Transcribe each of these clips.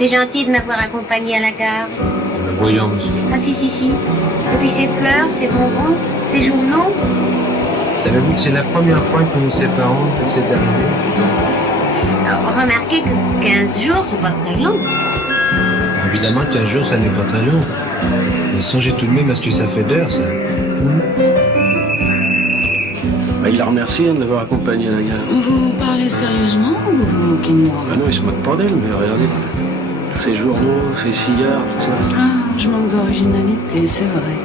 C'est gentil de m'avoir accompagné à la gare. Voyons, monsieur. Ah si, si, si. Et puis ces fleurs, ces bonbons, ces journaux. Savez-vous que c'est la première fois que nous nous séparons toute cette année? Alors, remarquez que 15 jours, c'est pas très long. Évidemment, 15 jours, ça n'est pas très long. Mais songez tout de même à ce que ça fait d'heures, ça. Bah, il la remercie de l'avoir accompagné à la gare. Vous parlez sérieusement ou vous vous moquez de moi? Bah non, il se moque pas d'elle, mais regardez. Ses journaux, ses cigares, tout ça. Ah, je manque d'originalité, c'est vrai.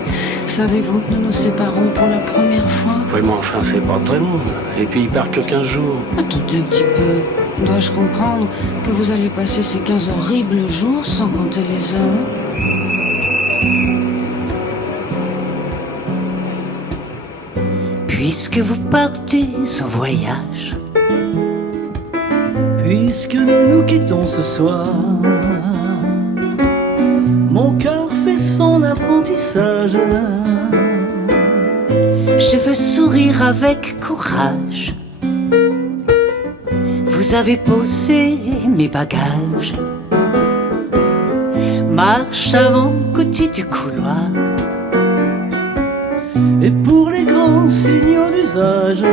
Savez-vous que nous nous séparons pour la première fois? Oui, mais enfin, c'est pas très long. Et puis, il part que 15 jours. Attendez un petit peu. Dois-je comprendre que vous allez passer ces 15 horribles jours sans compter les heures? Puisque vous partez en voyage, puisque nous nous quittons ce soir, mon cœur fait son apprentissage. je veux sourire avec courage. Vous avez posé mes bagages. Marche avant côté du couloir. Et pour les grands signaux d'usage,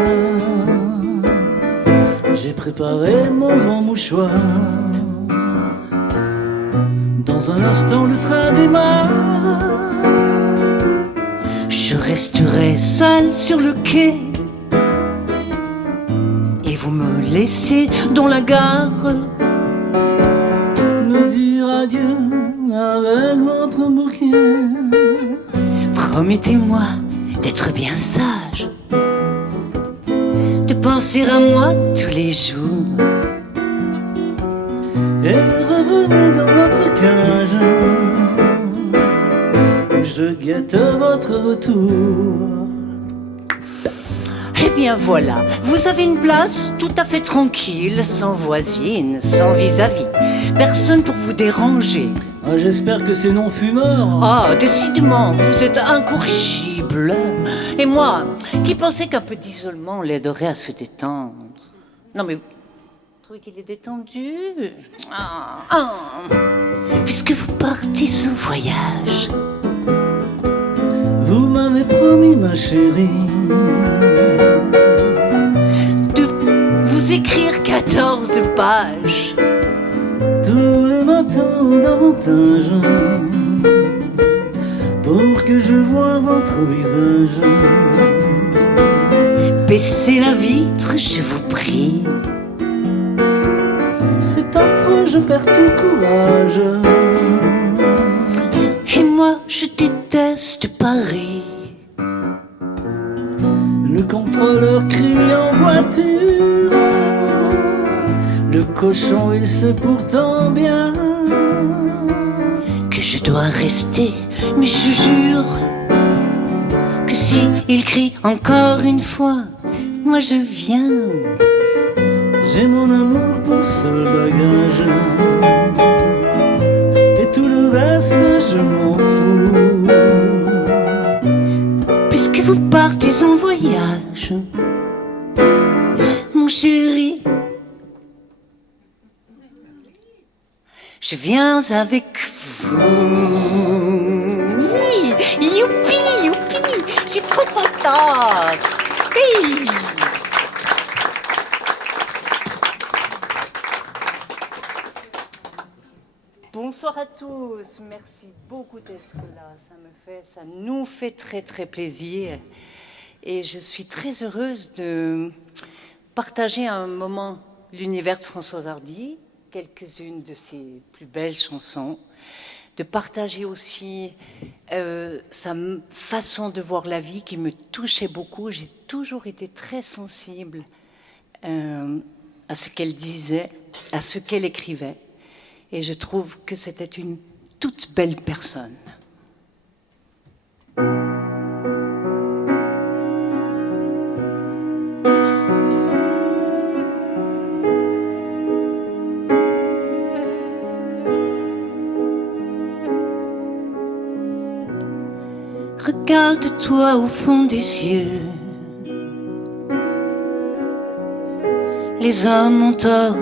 j'ai préparé mon grand mouchoir. Dans un instant le train démarre. Je resterai seul sur le quai et vous me laissez dans la gare. Me dire adieu avec votre bouquet. Promettez-moi d'être bien sage, de penser à moi tous les jours. Et revenez dans notre cage. Je guette votre retour. Eh bien voilà, vous avez une place tout à fait tranquille, sans voisine, sans vis-à-vis. Personne pour vous déranger. Ah, j'espère que c'est non-fumeur. Ah, décidément, vous êtes incorrigible. Et moi, qui pensais qu'un peu d'isolement l'aiderait à se détendre. Non mais, vous trouvez qu'il est détendu? Puisque vous partez en voyage, Vous m'avez promis, ma chérie, de vous écrire 14 pages. tous les matins davantage, pour que je voie votre visage. Baissez la vitre, je vous prie. C'est affreux, je perds tout courage. Et moi, je déteste Paris. Le contrôleur crie en voiture. Le cochon, il sait pourtant bien Que je dois rester, mais je jure que si il crie encore une fois, moi je viens. j'ai mon amour pour ce bagage. Et tout le reste, je m'en fous. Puisque vous partez en voyage, mon chéri, je viens avec vous. Oui, youpi, youpi, je suis trop contente. Hey. Bonsoir à tous, merci beaucoup d'être là. Ça nous fait très très plaisir. Et je suis très heureuse de partager un moment l'univers de Françoise Hardy, quelques-unes de ses plus belles chansons, de partager aussi sa façon de voir la vie qui me touchait beaucoup. J'ai toujours été très sensible à ce qu'elle disait, à ce qu'elle écrivait. Et je trouve que c'était une toute belle personne. Regarde-toi au fond des yeux. Les hommes ont tort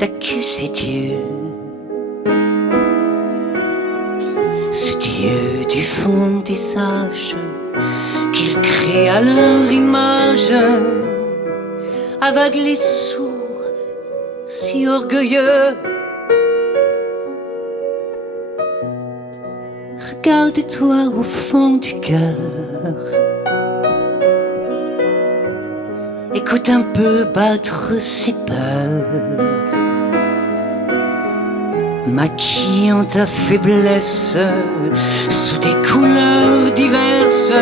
d'accuser Dieu. dieux du fond des âges, qu'ils créent à leur image, aveugles et sourds, si orgueilleux. Regarde-toi au fond du cœur, écoute un peu battre ses peurs, maquillant ta faiblesse sous des couleurs diverses.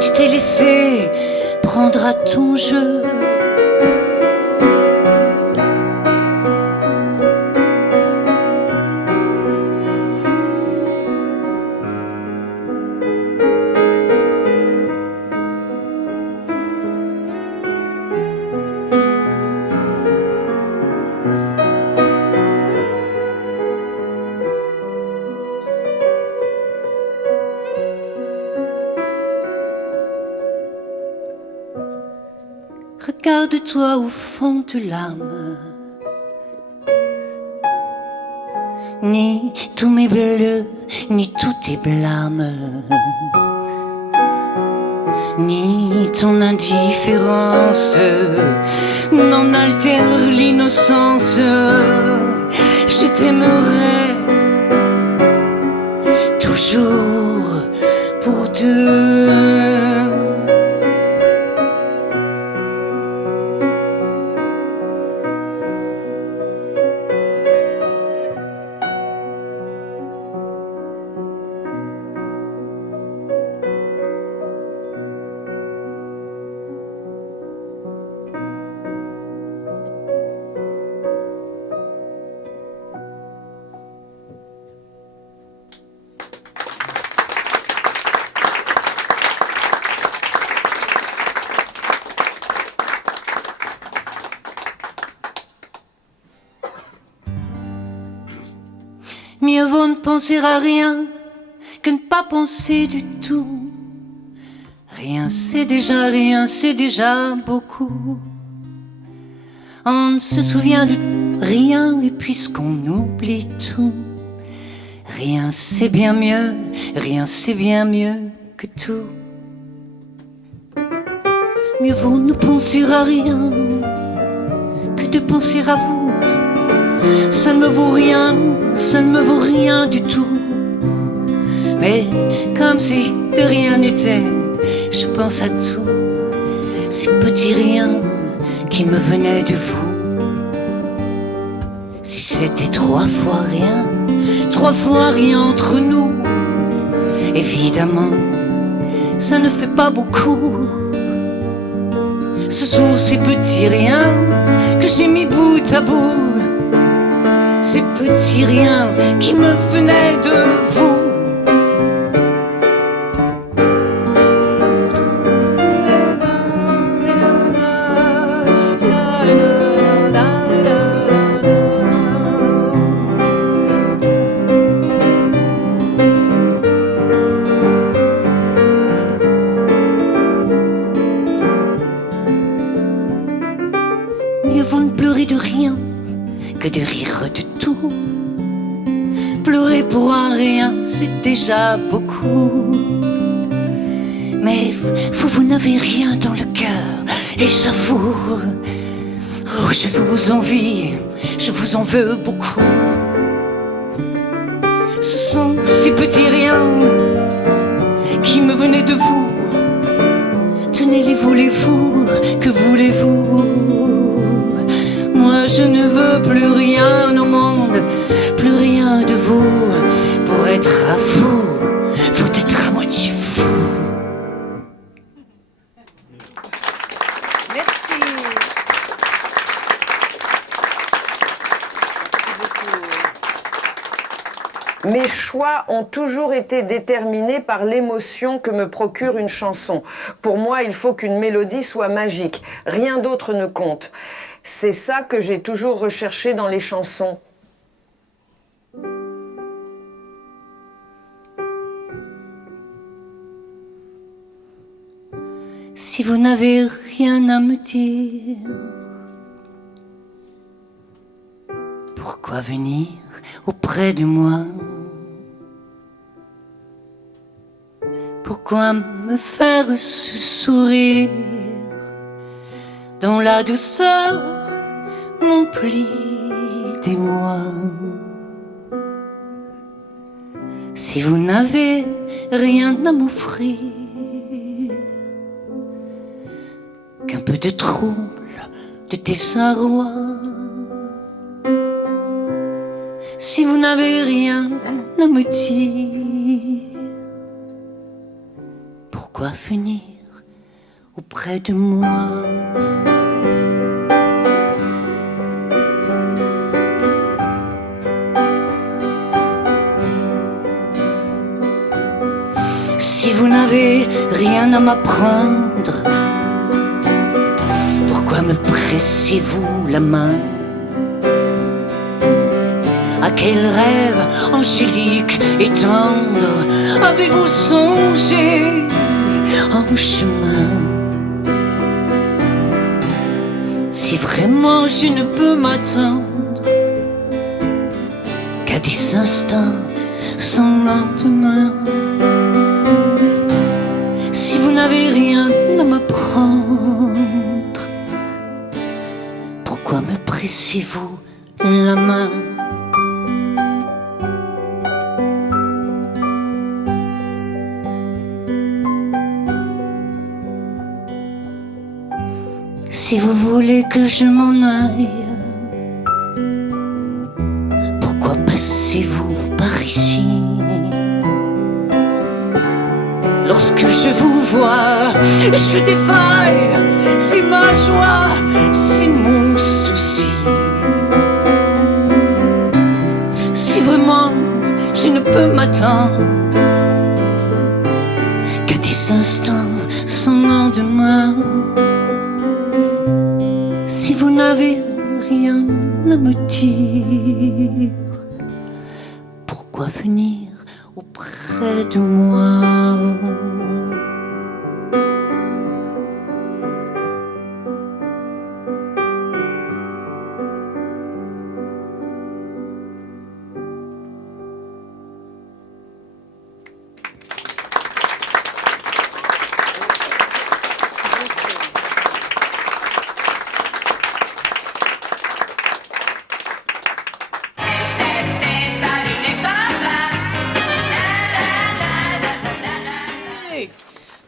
Tu t'es laissé prendre à ton jeu. Regarde-toi au fond de l'âme, ni tous mes bleus, ni tous tes blâmes, ni ton indifférence n'en altère l'innocence. Je t'aimerai toujours pour deux. Mieux vaut ne penser à rien que ne pas penser du tout. Rien, c'est déjà beaucoup. On ne se souvient de rien et puisqu'on oublie tout, rien c'est bien mieux que tout. Mieux vaut ne penser à rien que de penser à vous. Ça ne me vaut rien du tout. Mais comme si de rien n'était, je pense à tout, ces petits riens qui me venaient de vous. Si c'était 3 fois rien entre nous, évidemment, ça ne fait pas beaucoup. Ce sont ces petits riens que j'ai mis bout à bout, ces petits riens qui me venaient de vous. Mieux vaut ne pleurer de rien que de rire de tout. Pleurer pour un rien, c'est déjà beaucoup. Mais vous n'avez rien dans le cœur, et j'avoue, oh, je vous envie, je vous en veux beaucoup. Ce sont ces petits riens qui me venaient de vous. Tenez, les voulez-vous, que voulez-vous? Moi je ne veux plus rien au monde, plus rien de vous. Pour être à vous, faut être à moitié fou. Merci. Mes choix ont toujours été déterminés par l'émotion que me procure une chanson. Pour moi, il faut qu'une mélodie soit magique. Rien d'autre ne compte. C'est ça que j'ai toujours recherché dans les chansons. Si vous n'avez rien à me dire, pourquoi venir auprès de moi? pourquoi me faire ce sourire dont la douceur m'emplit d'émoi? Si vous n'avez rien à m'offrir qu'un peu de trouble, de désarroi, si vous n'avez rien à me dire, pourquoi venir auprès de moi? Si vous n'avez rien à m'apprendre, pourquoi me pressez-vous la main? À quel rêve angélique et tendre avez-vous songé en chemin? Si vraiment je ne peux m'attendre qu'à des instants sans lendemain, si vous n'avez rien à m'apprendre, pourquoi me pressez-vous la main? Si vous voulez que je m'en aille, pourquoi passez-vous par ici? Lorsque je vous vois, je défaille, c'est ma joie, c'est mon souci. Si vraiment je ne peux m'attendre qu'à des instants sans lendemain, si vous n'avez rien à me dire, pourquoi venir auprès de moi?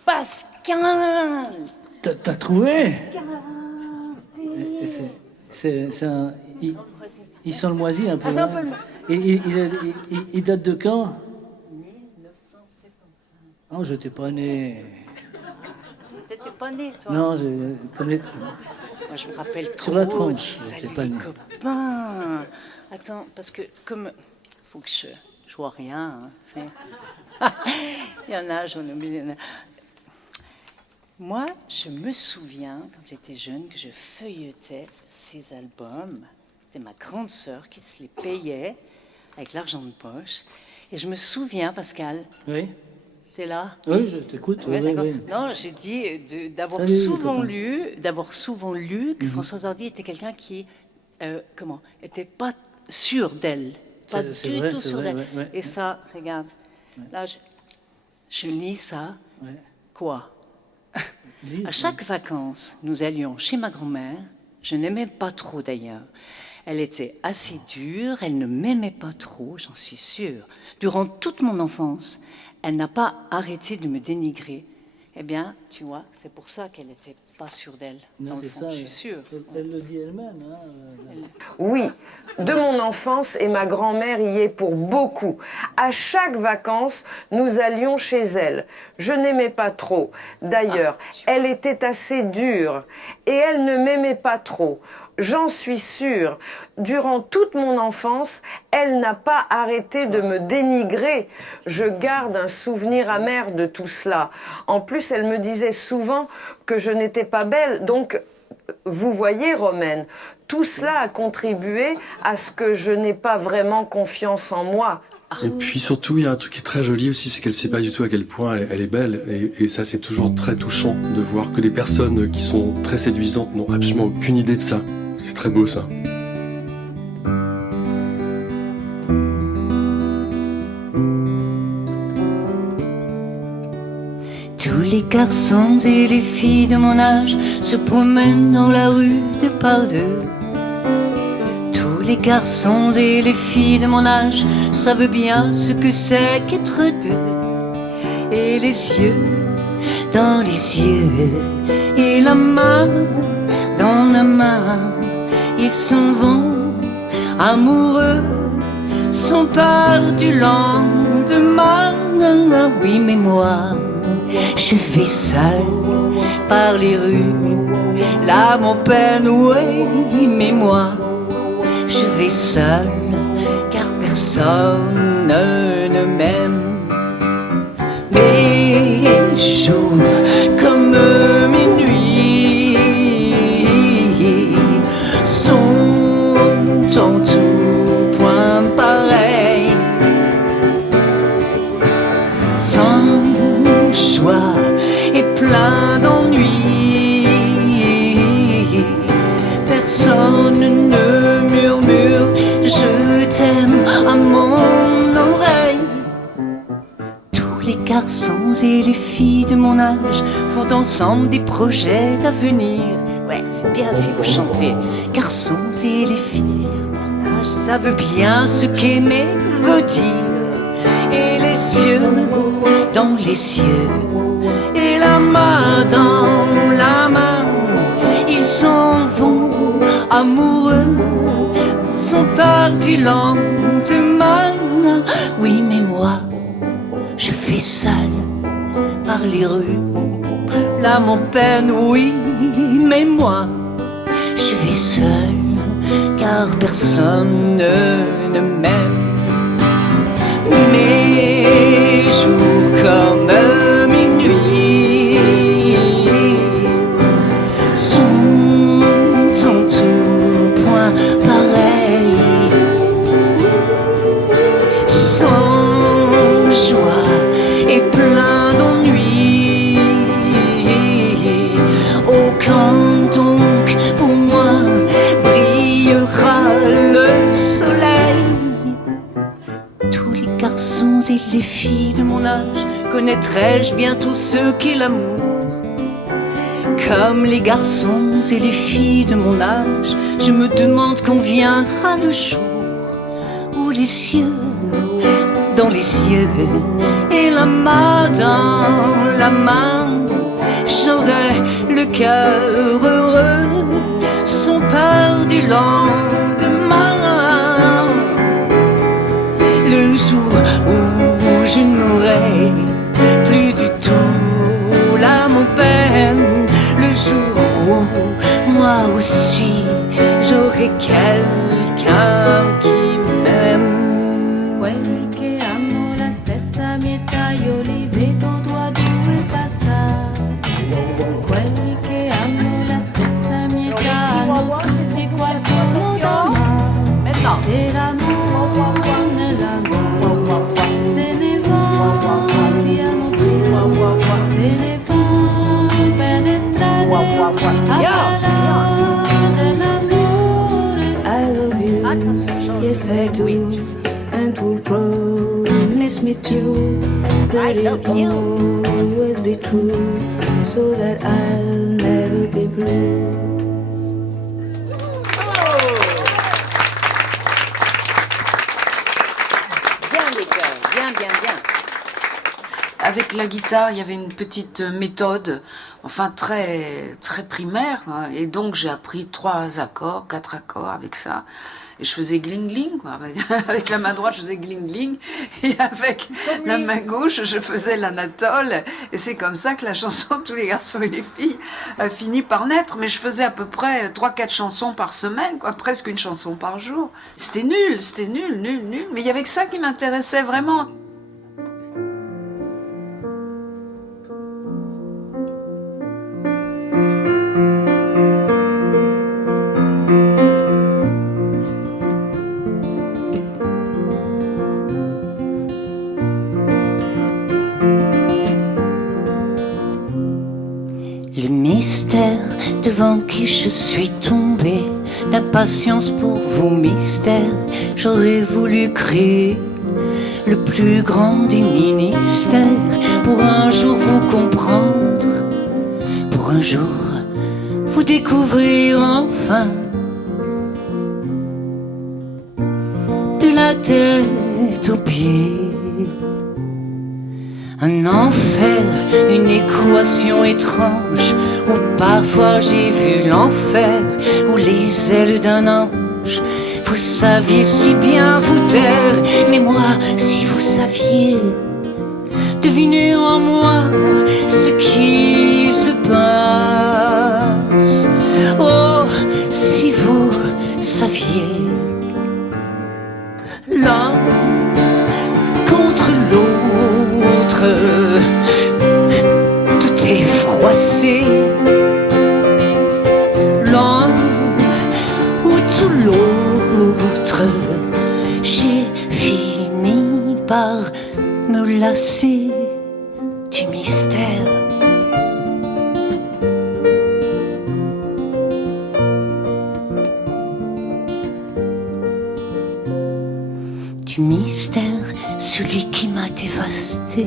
Pascal! T'as trouvé? Et c'est un... Il sent le moisi un peu. Ah, c'est un peu hein. Et il date de quand? 1975. Oh, je t'ai pas né. T'étais pas né, toi? Non, comme les... Moi, je me rappelle trop. Sur la tronche, Salut j'étais pas les né. copains. Attends, parce que comme... Faut que je vois rien, hein, tu sais. Il y en a, j'en oublie. Il y en a. Moi, je me souviens, quand j'étais jeune, que je feuilletais ces albums. C'était ma grande sœur qui se les payait avec l'argent de poche. Et je me souviens, Pascal, Oui. t'es là? Oui, je t'écoute. Ouais, oui, d'accord. oui. Non, j'ai dit d'avoir Salut, souvent copain. lu que Françoise Hardy était quelqu'un qui, était pas sûr d'elle, pas C'est du vrai, tout c'est sûr vrai, d'elle. ouais, ouais. Et ça, regarde, là, je lis ça. Ouais. Quoi? Lis, À chaque vacances, nous allions chez ma grand-mère. Je n'aimais pas trop d'ailleurs. Elle était assez dure, elle ne m'aimait pas trop, j'en suis sûre. Durant toute mon enfance, elle n'a pas arrêté de me dénigrer. Eh bien, tu vois, c'est pour ça qu'elle n'était pas sûre d'elle. Non, Dans le c'est fond, ça. je suis sûre. Elle le dit elle-même. Hein. Oui, de mon enfance, et ma grand-mère y est pour beaucoup. À chaque vacances, nous allions chez elle. Je n'aimais pas trop. D'ailleurs, elle était assez dure et elle ne m'aimait pas trop. J'en suis sûre. Durant toute mon enfance, elle n'a pas arrêté de me dénigrer. Je garde un souvenir amer de tout cela. En plus, elle me disait souvent que je n'étais pas belle. Donc, vous voyez, Romaine, tout cela a contribué à ce que je n'ai pas vraiment confiance en moi. Et puis surtout, il y a un truc qui est très joli aussi, c'est qu'elle sait pas du tout à quel point elle est belle. Et ça, c'est toujours très touchant de voir que des personnes qui sont très séduisantes n'ont absolument aucune idée de ça. C'est très beau, ça. Tous les garçons et les filles de mon âge se promènent dans la rue de par deux. Tous les garçons et les filles de mon âge savent bien ce que c'est qu'être deux. Et les yeux dans les yeux et la main dans la main, ils s'en vont amoureux, sont perdus lendemain. Oui, mais moi, je vais seul par les rues, l'âme en peine, oui, mais moi, je vais seul, car personne ne m'aime. Mes jours comme mes nuits sont en tout point pareils, sans choix et plein d'ennuis. Personne ne murmure je t'aime à mon oreille. Tous les garçons et les filles de mon âge font ensemble des projets d'avenir. Ouais, c'est bien si vous chantez. Garçons et les filles de mon âge savent bien ce qu'aimer veut dire. Et les yeux dans les yeux et la main dans la main, ils s'en vont amoureux, sont partis lendemain. Oui, mais moi, je vais seul par les rues, l'âme en peine, oui, mais moi, je vais seul, car personne ne m'aime. Mes jours comme mes nuits sont en tout point pareils, sans joie et plein d'ennuis. Oh, quand donc pour moi brillera le soleil. Tous les garçons et les filles de mon âge connaîtrai-je bientôt ce qu'est l'amour. Comme les garçons et les filles de mon âge, je me demande quand viendra le jour où les yeux dans les yeux et la main dans la main, j'aurai le cœur heureux, sont perdus lendemain. Le jour où je n'aurai plus du tout l'âme en peine, le jour où moi aussi j'aurai quelqu'un qui m'aime. Quelli che hanno la stessa età io li vedo due passare. Quelli che hanno la stessa età hanno tutti qualcuno da amare. E l'amore nella mano se ne va piano piano, se ne va per le strade a parlare dell'amore. I love you, yes I do. And will promise me to that it'll always be true, so that I'll never be blue. Bien les gars, bien. Avec la guitare, il y avait une petite méthode, enfin très primaire, quoi. Et donc j'ai appris 3 accords, 4 accords avec ça. Et je faisais gling-gling, quoi. Avec la main droite, je faisais gling-gling. Et avec la main gauche, je faisais l'anatole. Et c'est comme ça que la chanson Tous les garçons et les filles a fini par naître. Mais je faisais à peu près 3-4 chansons par semaine, quoi. Presque une chanson par jour. C'était nul. Mais il y avait que ça qui m'intéressait vraiment. Mystère devant qui je suis tombée, d'impatience pour vos mystères, j'aurais voulu créer le plus grand des ministères pour un jour vous comprendre, pour un jour vous découvrir enfin. De la tête aux pieds, un enfer, une équation étrange, où parfois j'ai vu l'enfer, ou les ailes d'un ange. Vous saviez si bien vous taire, mais moi, si vous saviez deviner en moi ce qui se passe. Oh, si vous saviez l'un contre l'autre, tout est froissé, l'un ou tout l'autre. J'ai fini par me lasser du mystère. Du mystère, celui qui m'a dévasté,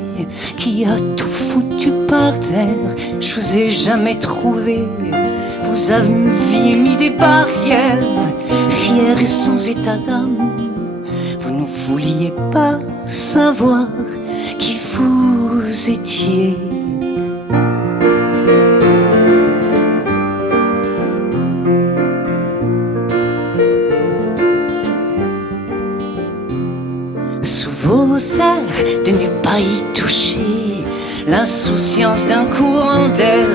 qui a tout foutu par terre. Je vous ai jamais trouvé, vous aviez mis des barrières, fier et sans état d'âme. Vous ne vouliez pas savoir qui vous étiez. Sous vos airs, de ne pas y toucher, l'insouciance d'un courant d'air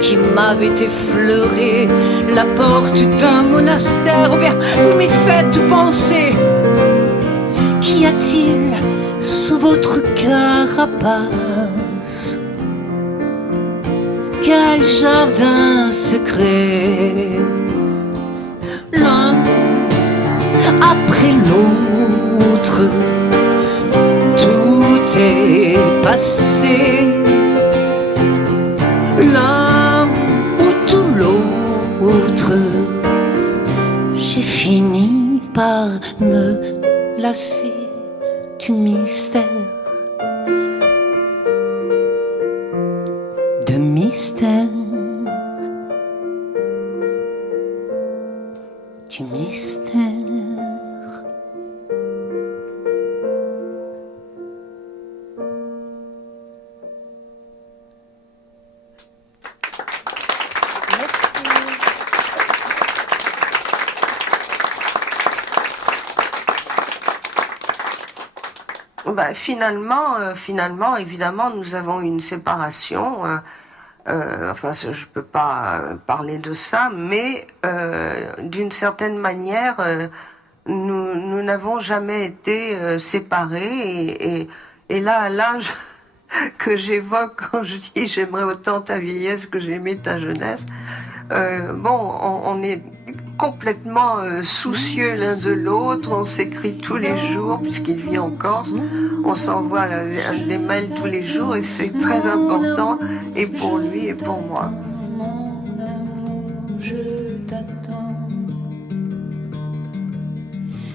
qui m'avait effleuré la porte d'un monastère. Ou bien vous m'y faites penser, qu'y a-t-il sous votre carapace? Quel jardin secret, l'un après l'autre, tout est passé, l'un ou tout l'autre. J'ai fini par me lasser du mystère, de mystère, du mystère. Bah, finalement, évidemment, nous avons une séparation. Enfin, je peux pas parler de ça, mais d'une certaine manière, nous n'avons jamais été séparés. Et là, à l'âge que j'évoque quand je dis j'aimerais autant ta vieillesse que j'aimais ta jeunesse, on est complètement soucieux l'un de l'autre, on s'écrit tous les jours puisqu'il vit en Corse, on s'envoie des mails tous les jours et c'est très important et pour lui et pour moi. Mon amour, je t'attends,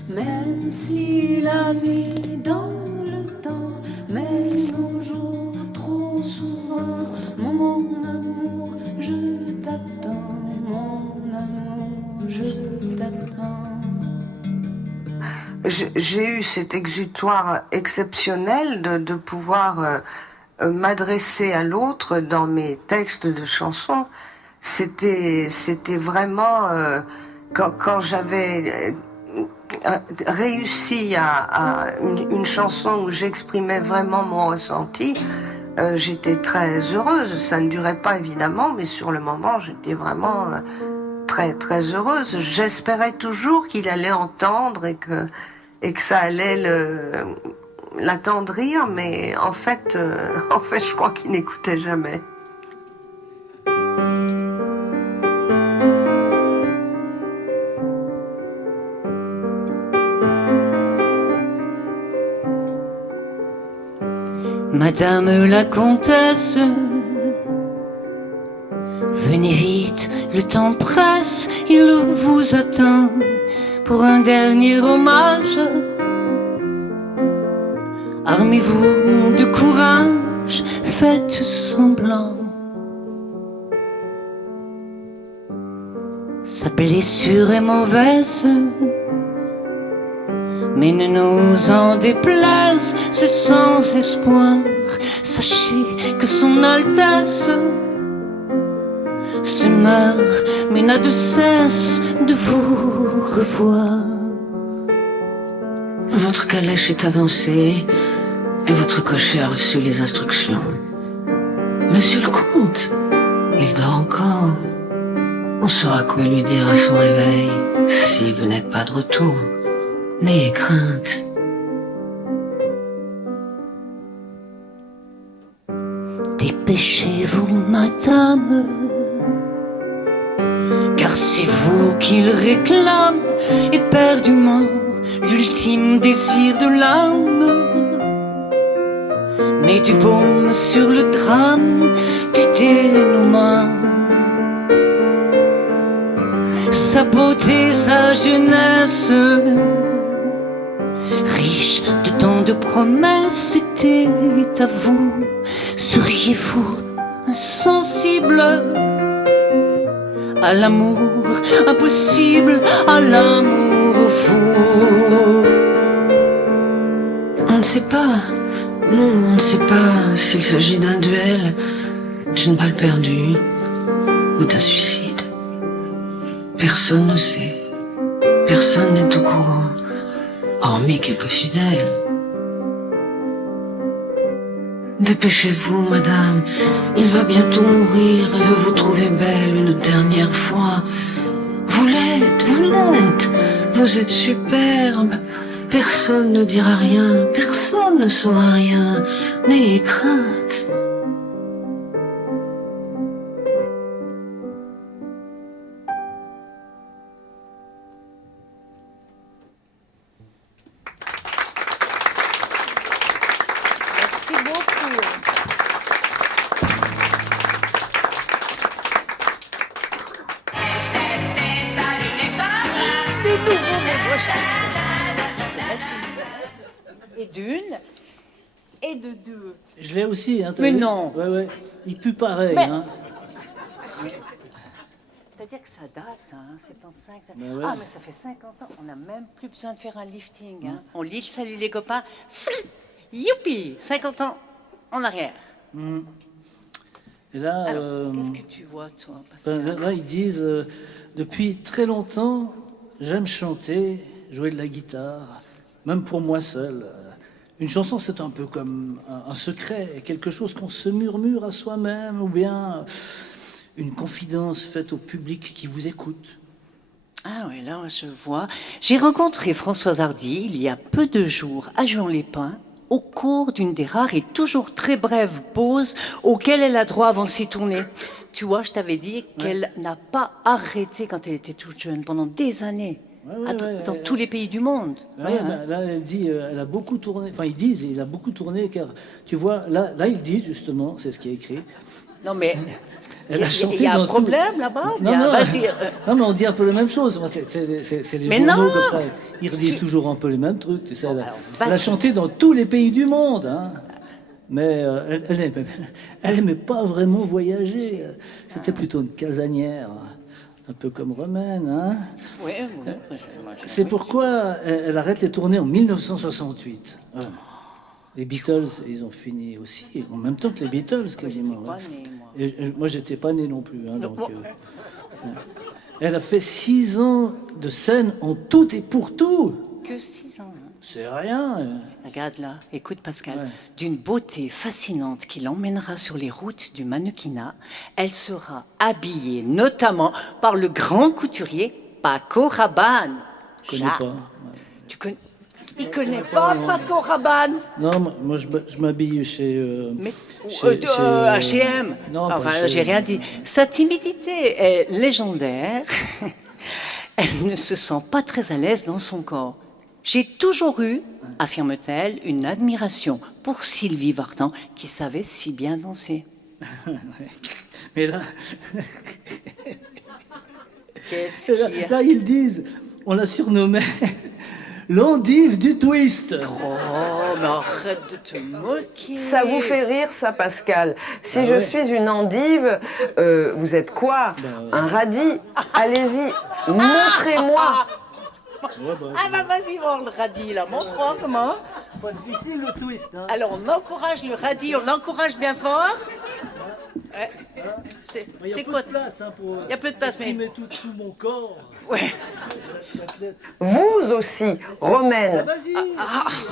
même si la nuit dans le temps mène au jour trop souvent. Mon amour, je t'attends, mon amour, je t'attends. J'ai eu cet exutoire exceptionnel de pouvoir m'adresser à l'autre dans mes textes de chansons. C'était vraiment quand j'avais réussi à une chanson où j'exprimais vraiment mon ressenti, j'étais très heureuse. Ça ne durait pas évidemment, mais sur le moment j'étais vraiment très très heureuse. J'espérais toujours qu'il allait entendre et que ça allait l'attendrir, mais en fait, je crois qu'il n'écoutait jamais. Madame la comtesse, venez vite, le temps presse, il vous attend pour un dernier hommage. Armez-vous de courage, visage, faites semblant. Sa blessure est mauvaise, mais ne nous en déplaise, c'est sans espoir. Sachez que son Altesse se meurt, mais n'a de cesse de vous revoir. Votre calèche est avancée et votre cocher a reçu les instructions. Monsieur le comte, il dort encore. On saura quoi lui dire à son réveil si vous n'êtes pas de retour. N'ayez crainte. Dépêchez-vous, madame, car c'est vous qu'il réclame éperdument, l'ultime désir de l'âme. Mais du baume sur le drame du dénouement. Sa beauté, sa jeunesse, riche de tant de promesses, était à vous. Seriez-vous insensible à l'amour impossible, à l'amour fou? On ne sait pas. Non, on ne sait pas s'il s'agit d'un duel, d'une balle perdue ou d'un suicide. Personne ne sait. Personne n'est au courant, hormis quelques fidèles. Dépêchez-vous, madame. Il va bientôt mourir et veut vous trouver belle une dernière fois. Vous l'êtes, vous l'êtes. Vous êtes superbe. Personne ne dira rien. Personne ne saura rien. N'ayez crainte. Merci beaucoup. Les nouveaux et d'une et de deux. Je l'ai aussi, hein, t'as Mais vu? non. Ouais, ouais. Il pue pareil, Mais- hein. C'est-à-dire que ça date, hein, 75. Ben ouais. Ah, mais ça fait 50 ans. On n'a même plus besoin de faire un lifting. Hein. On lit le salut les copains. Youpi 50 ans en arrière. Et là, Alors, qu'est-ce que tu vois, toi, Pascal? là, ils disent depuis très longtemps, j'aime chanter, jouer de la guitare, même pour moi seul. Une chanson, c'est un peu comme un secret, quelque chose qu'on se murmure à soi-même, ou bien une confidence faite au public qui vous écoute. Ah oui, là, je vois. J'ai rencontré Françoise Hardy il y a peu de jours à Juan-les-Pins, au cours d'une des rares et toujours très brèves pauses auxquelles elle a droit avant ses tournées. Tu vois, je t'avais dit qu'elle n'a pas arrêté quand elle était toute jeune, pendant des années, dans tous les pays du monde. Ouais, là, elle dit, elle a beaucoup tourné. Enfin, ils disent, il a beaucoup tourné, car tu vois, là, ils disent justement, c'est ce qui est écrit. Non, mais Elle a chanté il y a dans un problème là-bas. Non, Vas-y. non, mais on dit un peu la même chose. Moi, c'est les Mais journaux non. comme ça. Ils redisent toujours un peu les mêmes trucs. Tu sais, Bon, elle, alors, elle a vas-y. chanté dans tous les pays du monde. Hein. Mais elle aimait pas vraiment voyager. C'était plutôt une casanière, un peu comme Romaine. Hein. Oui, C'est pourquoi elle arrête les tournées en 1968. Les Beatles, ils ont fini aussi, en même temps que les Beatles, quasiment. pas hein. née, moi. Et moi, j'étais pas né non plus. Hein, donc, elle a fait 6 ans de scène en tout et pour tout. Que 6 ans. Hein. C'est rien. Regarde là, écoute Pascal, Ouais. d'une beauté fascinante qui l'emmènera sur les routes du mannequinat, elle sera habillée notamment par le grand couturier Paco Rabanne. Je connais Jacques, pas. Ouais. Tu connais Il connaît pas Paco Rabanne. Non, moi, je m'habille chez... Mais chez- H&M. Non, pas Enfin, chez- j'ai rien dit. Sa timidité est légendaire. Elle ne se sent pas très à l'aise dans son corps. J'ai toujours eu, affirme-t-elle, une admiration pour Sylvie Vartan, qui savait si bien danser. Mais là, Qu'est-ce qu'il y a là, ils disent, on la surnommait l'endive du twist. Oh, mais arrête de te moquer. Ça vous fait rire, ça, Pascal? Si je suis une endive, vous êtes quoi? Un radis? Allez-y, montrez-moi. Ah bah vas-y voir le radis là, montre-moi comment. C'est pas difficile le twist. Hein. Alors on encourage le radis, on l'encourage bien fort. Ouais. C'est quoi? Il y a peu de place, mais tout mon corps. Ouais. Vous aussi, Romaine.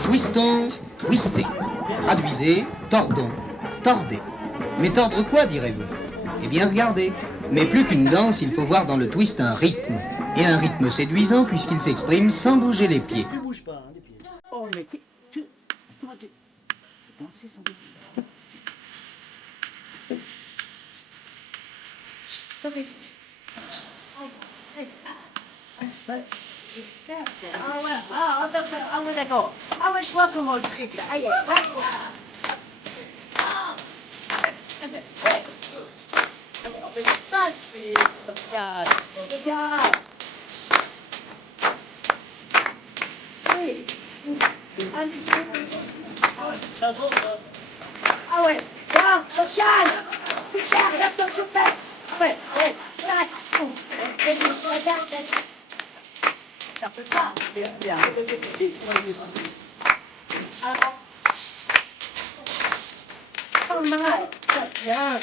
Twistons, twistez. Traduisez, tordons, tordez. Mais tordre quoi, direz-vous? Eh bien, regardez. Mais plus qu'une danse, il faut voir dans le twist un rythme. Et un rythme séduisant puisqu'il s'exprime sans bouger les pieds. Tu bouges pas, hein, les pieds. Oh mais tu danser sans bouger. Ah ouais, d'accord. Ah ouais, je vois comment le truc là. Aïe, aïe. Ah ouais, là, Sofiane, super, lève-toi, super. Ouais, ouais, ça peut pas, bien. Pas mal, bien.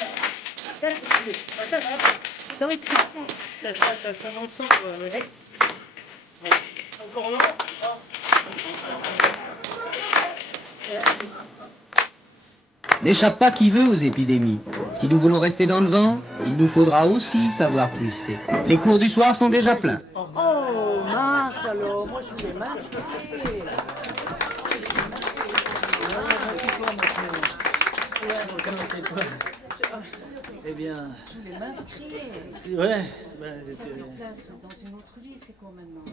Ça ensemble, encore non. N'échappe pas qui veut aux épidémies. Si nous voulons rester dans le vent, il nous faudra aussi savoir twister. Les cours du soir sont déjà pleins. Oh, mince alors, moi je voulais m'inscrire. Eh bien... Je voulais m'inscrire. Ouais. C'est en place dans une autre vie, c'est quoi maintenant?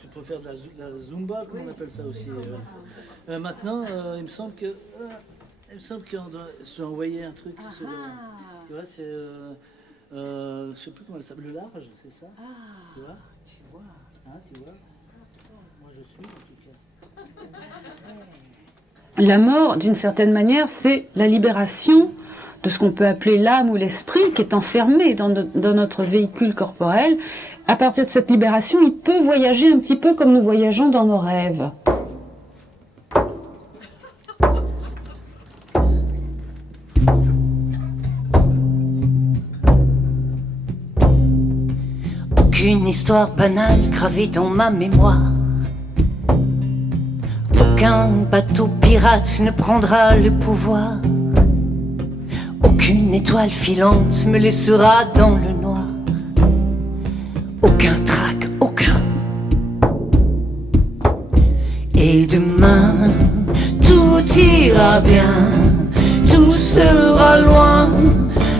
Tu peux faire de la Zumba, comme on appelle ça aussi. Maintenant, il me semble que... Il me semble que je dois envoyer un truc sur le... Tu vois, c'est... je sais plus comment elle s'appelle, le large, c'est ça? Tu vois? Hein, tu vois? Moi, je suis, en tout cas. La mort, d'une certaine manière, c'est la libération de ce qu'on peut appeler l'âme ou l'esprit qui est enfermé dans notre véhicule corporel. À partir de cette libération, il peut voyager un petit peu comme nous voyageons dans nos rêves. Aucune histoire banale gravée dans ma mémoire. Aucun bateau pirate ne prendra le pouvoir. Aucune étoile filante me laissera dans le noir. Aucun trac, aucun. Et demain, tout ira bien, tout sera loin.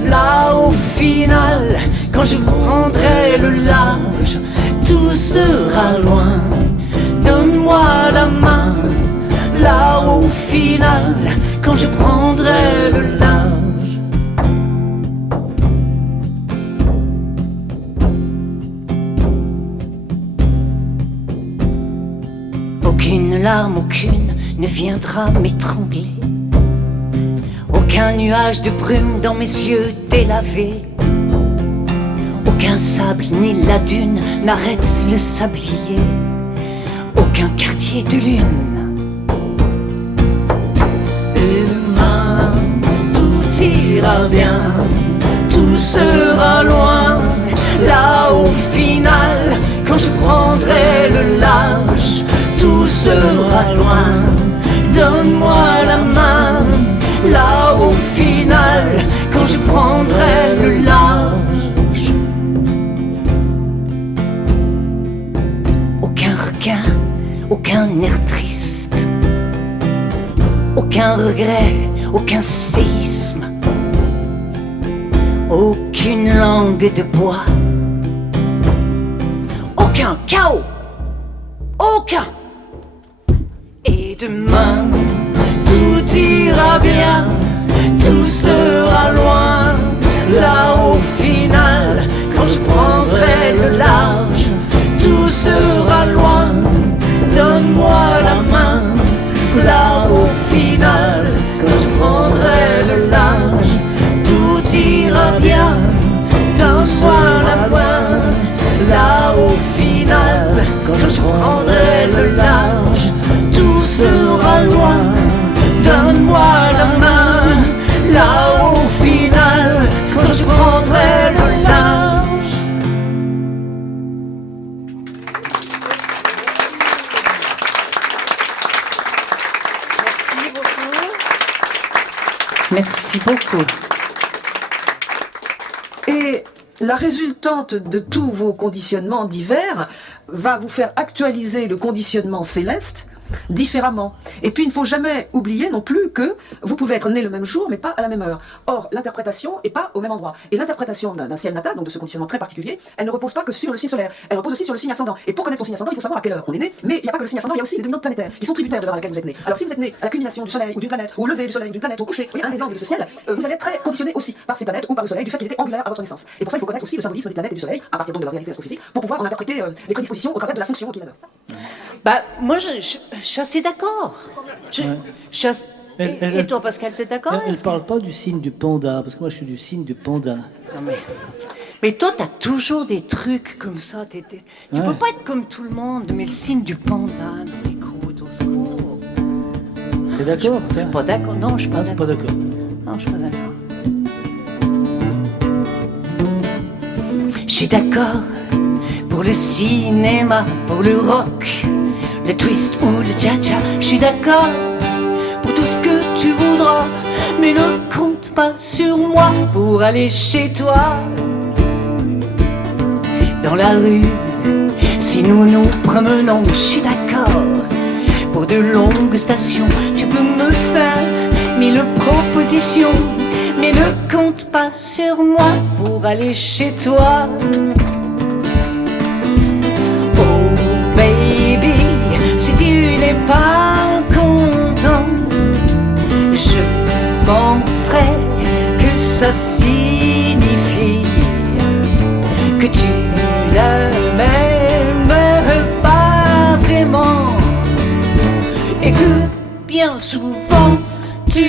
Là au final, quand je prendrai le large, tout sera loin. Donne-moi la main. Là au final, quand je prendrai le large. Aucune larme, aucune ne viendra m'étrangler. Aucun nuage de brume dans mes yeux délavés. Aucun sable ni la dune n'arrête le sablier. Aucun quartier de lune. Et demain, tout ira bien, tout sera loin. Là au final, quand je prendrai le large, tout sera loin. Donne-moi la main. Là au final, quand je prendrai le large. Aucun requin, aucun air triste. Aucun regret, aucun séisme. Aucune langue de bois. Aucun chaos. Aucun. Et demain, tout ira bien, tout sera loin. Là au final, quand je prendrai le large, tout sera loin. Donne-moi soit la loin, là au final, quand je prendrai le large, tout sera loin. Donne-moi la main, là au final, quand je prendrai le large. Merci beaucoup. Merci beaucoup. Et la résultante de tous vos conditionnements divers va vous faire actualiser le conditionnement céleste différemment. Et puis il ne faut jamais oublier non plus que vous pouvez être né le même jour mais pas à la même heure. Or l'interprétation n'est pas au même endroit. Et l'interprétation d'un ciel natal, donc de ce conditionnement très particulier, elle ne repose pas que sur le signe solaire, elle repose aussi sur le signe ascendant. Et pour connaître son signe ascendant, il faut savoir à quelle heure on est né, mais il n'y a pas que le signe ascendant, il y a aussi les dominantes planétaires qui sont tributaires de l'heure à laquelle vous êtes né. Alors si vous êtes né à la culmination du soleil ou d'une planète, ou au lever du soleil ou d'une planète, au coucher, voyez un des angles de ce ciel, vous allez être très conditionné aussi par ces planètes ou par le soleil du fait qu'ils étaient angulaires à votre naissance. Et pour ça il faut connaître aussi le symbolisme des planètes et du soleil, à partir donc de leur réalité astrophysique, pour pouvoir en interpréter les prédispositions au travers de la fonction qui est la leur. Bah, moi, je suis assez d'accord. Et toi, Pascal, t'es d'accord? Elle ne parle pas du signe du panda, parce que moi je suis du signe du panda. Non, mais toi, t'as toujours des trucs comme ça. Tu peux pas être comme tout le monde, mais le signe du panda, écoute, au secours. T'es d'accord? Je suis pas d'accord. Non, je suis pas d'accord. Non, je suis pas d'accord. Je suis d'accord pour le cinéma, pour le rock, le twist ou le cha-cha. Je suis d'accord pour tout ce que tu voudras, mais ne compte pas sur moi pour aller chez toi. Dans la rue, si nous nous promenons, je suis d'accord pour de longues stations. Tu peux me faire 1000 propositions, mais ne compte pas sur moi pour aller chez toi. Oh baby, si tu n'es pas content, je penserais que ça signifie que tu ne m'aimes pas vraiment, et que bien souvent tu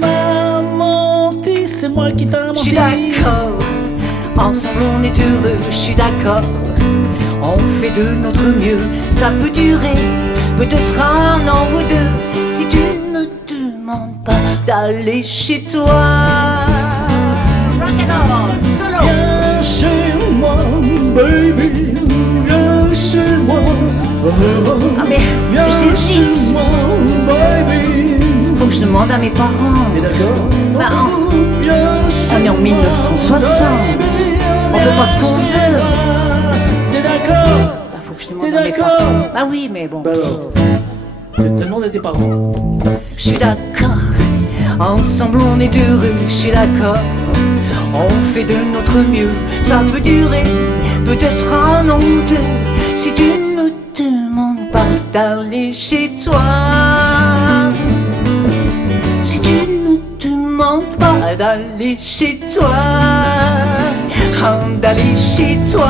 m'as menti, c'est moi qui t'ai menti. Je suis d'accord, ensemble on est heureux, je suis d'accord. On fait de notre mieux, ça peut durer peut-être un an ou deux, si tu ne demandes pas d'aller chez toi. Solo. Viens chez moi, baby, viens chez moi. Ah mais j'hésite. Faut que je demande à mes parents. T'es d'accord? Bah, on est en 1960. On fait pas ce qu'on veut. T'es d'accord? Bah, faut que je demande à mes parents. Bah oui, mais bon. Bah alors, je te demande à tes parents. Je suis d'accord, ensemble on est heureux, je suis d'accord. On fait de notre mieux, ça peut durer peut-être un an ou deux, si tu ne demandes pas d'aller chez toi. Si tu ne demandes pas d'aller chez toi, d'aller chez toi,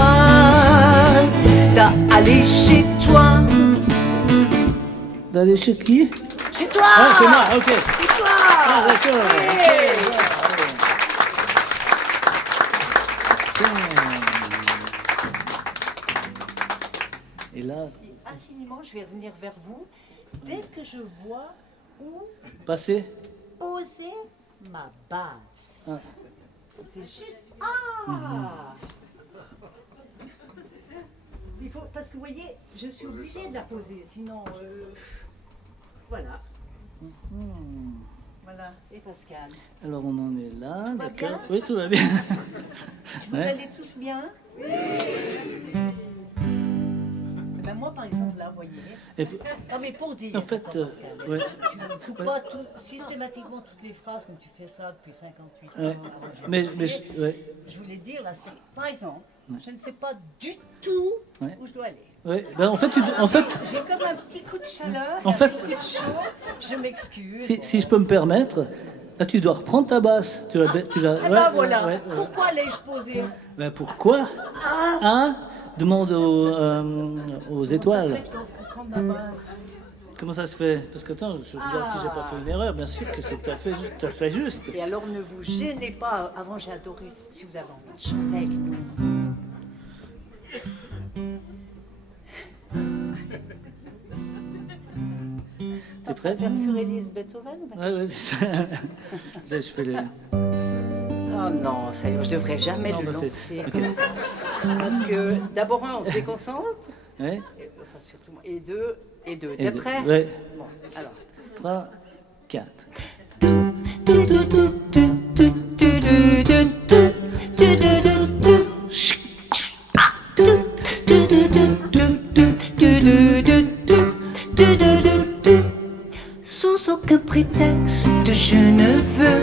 d'aller chez toi. D'aller chez qui? Chez toi. Ah, chez moi, ok. Chez toi. Ah, d'accord. Et là, Infiniment, je vais revenir vers vous dès que je vois où passer. poser ma base. Ah. C'est juste... Ah Il faut... Parce que vous voyez, je suis obligée de la poser, sinon... Voilà. Voilà. Et Pascal? Alors on en est là, Tout va d'accord. bien? Oui, tout va bien. Vous Ouais. allez tous bien? Oui. Ben moi, par exemple, là, vous voyez... Et puis- Non, mais pour dire... En fait, attends, Pascal, ouais. tu ne coupes pas systématiquement toutes les phrases comme tu fais ça depuis 58 ans. Ouais. Alors, Mais ouais. Je voulais dire, là, par exemple, je ne sais pas du tout Ouais. où je dois aller. Ouais. Ben, en fait, J'ai comme un petit coup de chaleur, En un fait- petit coup de chaud, je m'excuse. si je peux me permettre, là tu dois reprendre ta basse. Tu l'as, Ah bah voilà, pourquoi l'ai-je posé? Ben pourquoi? Hein? Demande aux Ça étoiles. serait qu'on prenne la basse. Comment ça se fait? Parce que attends, je regarde si j'ai pas fait une erreur. Bien sûr que c'est tout à fait juste. Et alors ne vous gênez pas. Avant j'ai adoré. Si vous avez envie de chanter avec nous. T'es prête? Faire Furélise Beethoven? Ouais, c'est ça. Je fais les... Oh non, ça, je devrais jamais Non, le bah, lancer ok. comme ça. Parce que d'abord, on se déconcentre. Ouais. Enfin, surtout moi. Et deux. Et T'es deux. prêt? Ouais. Bon, alors. 3, 4. Sous aucun prétexte, je ne veux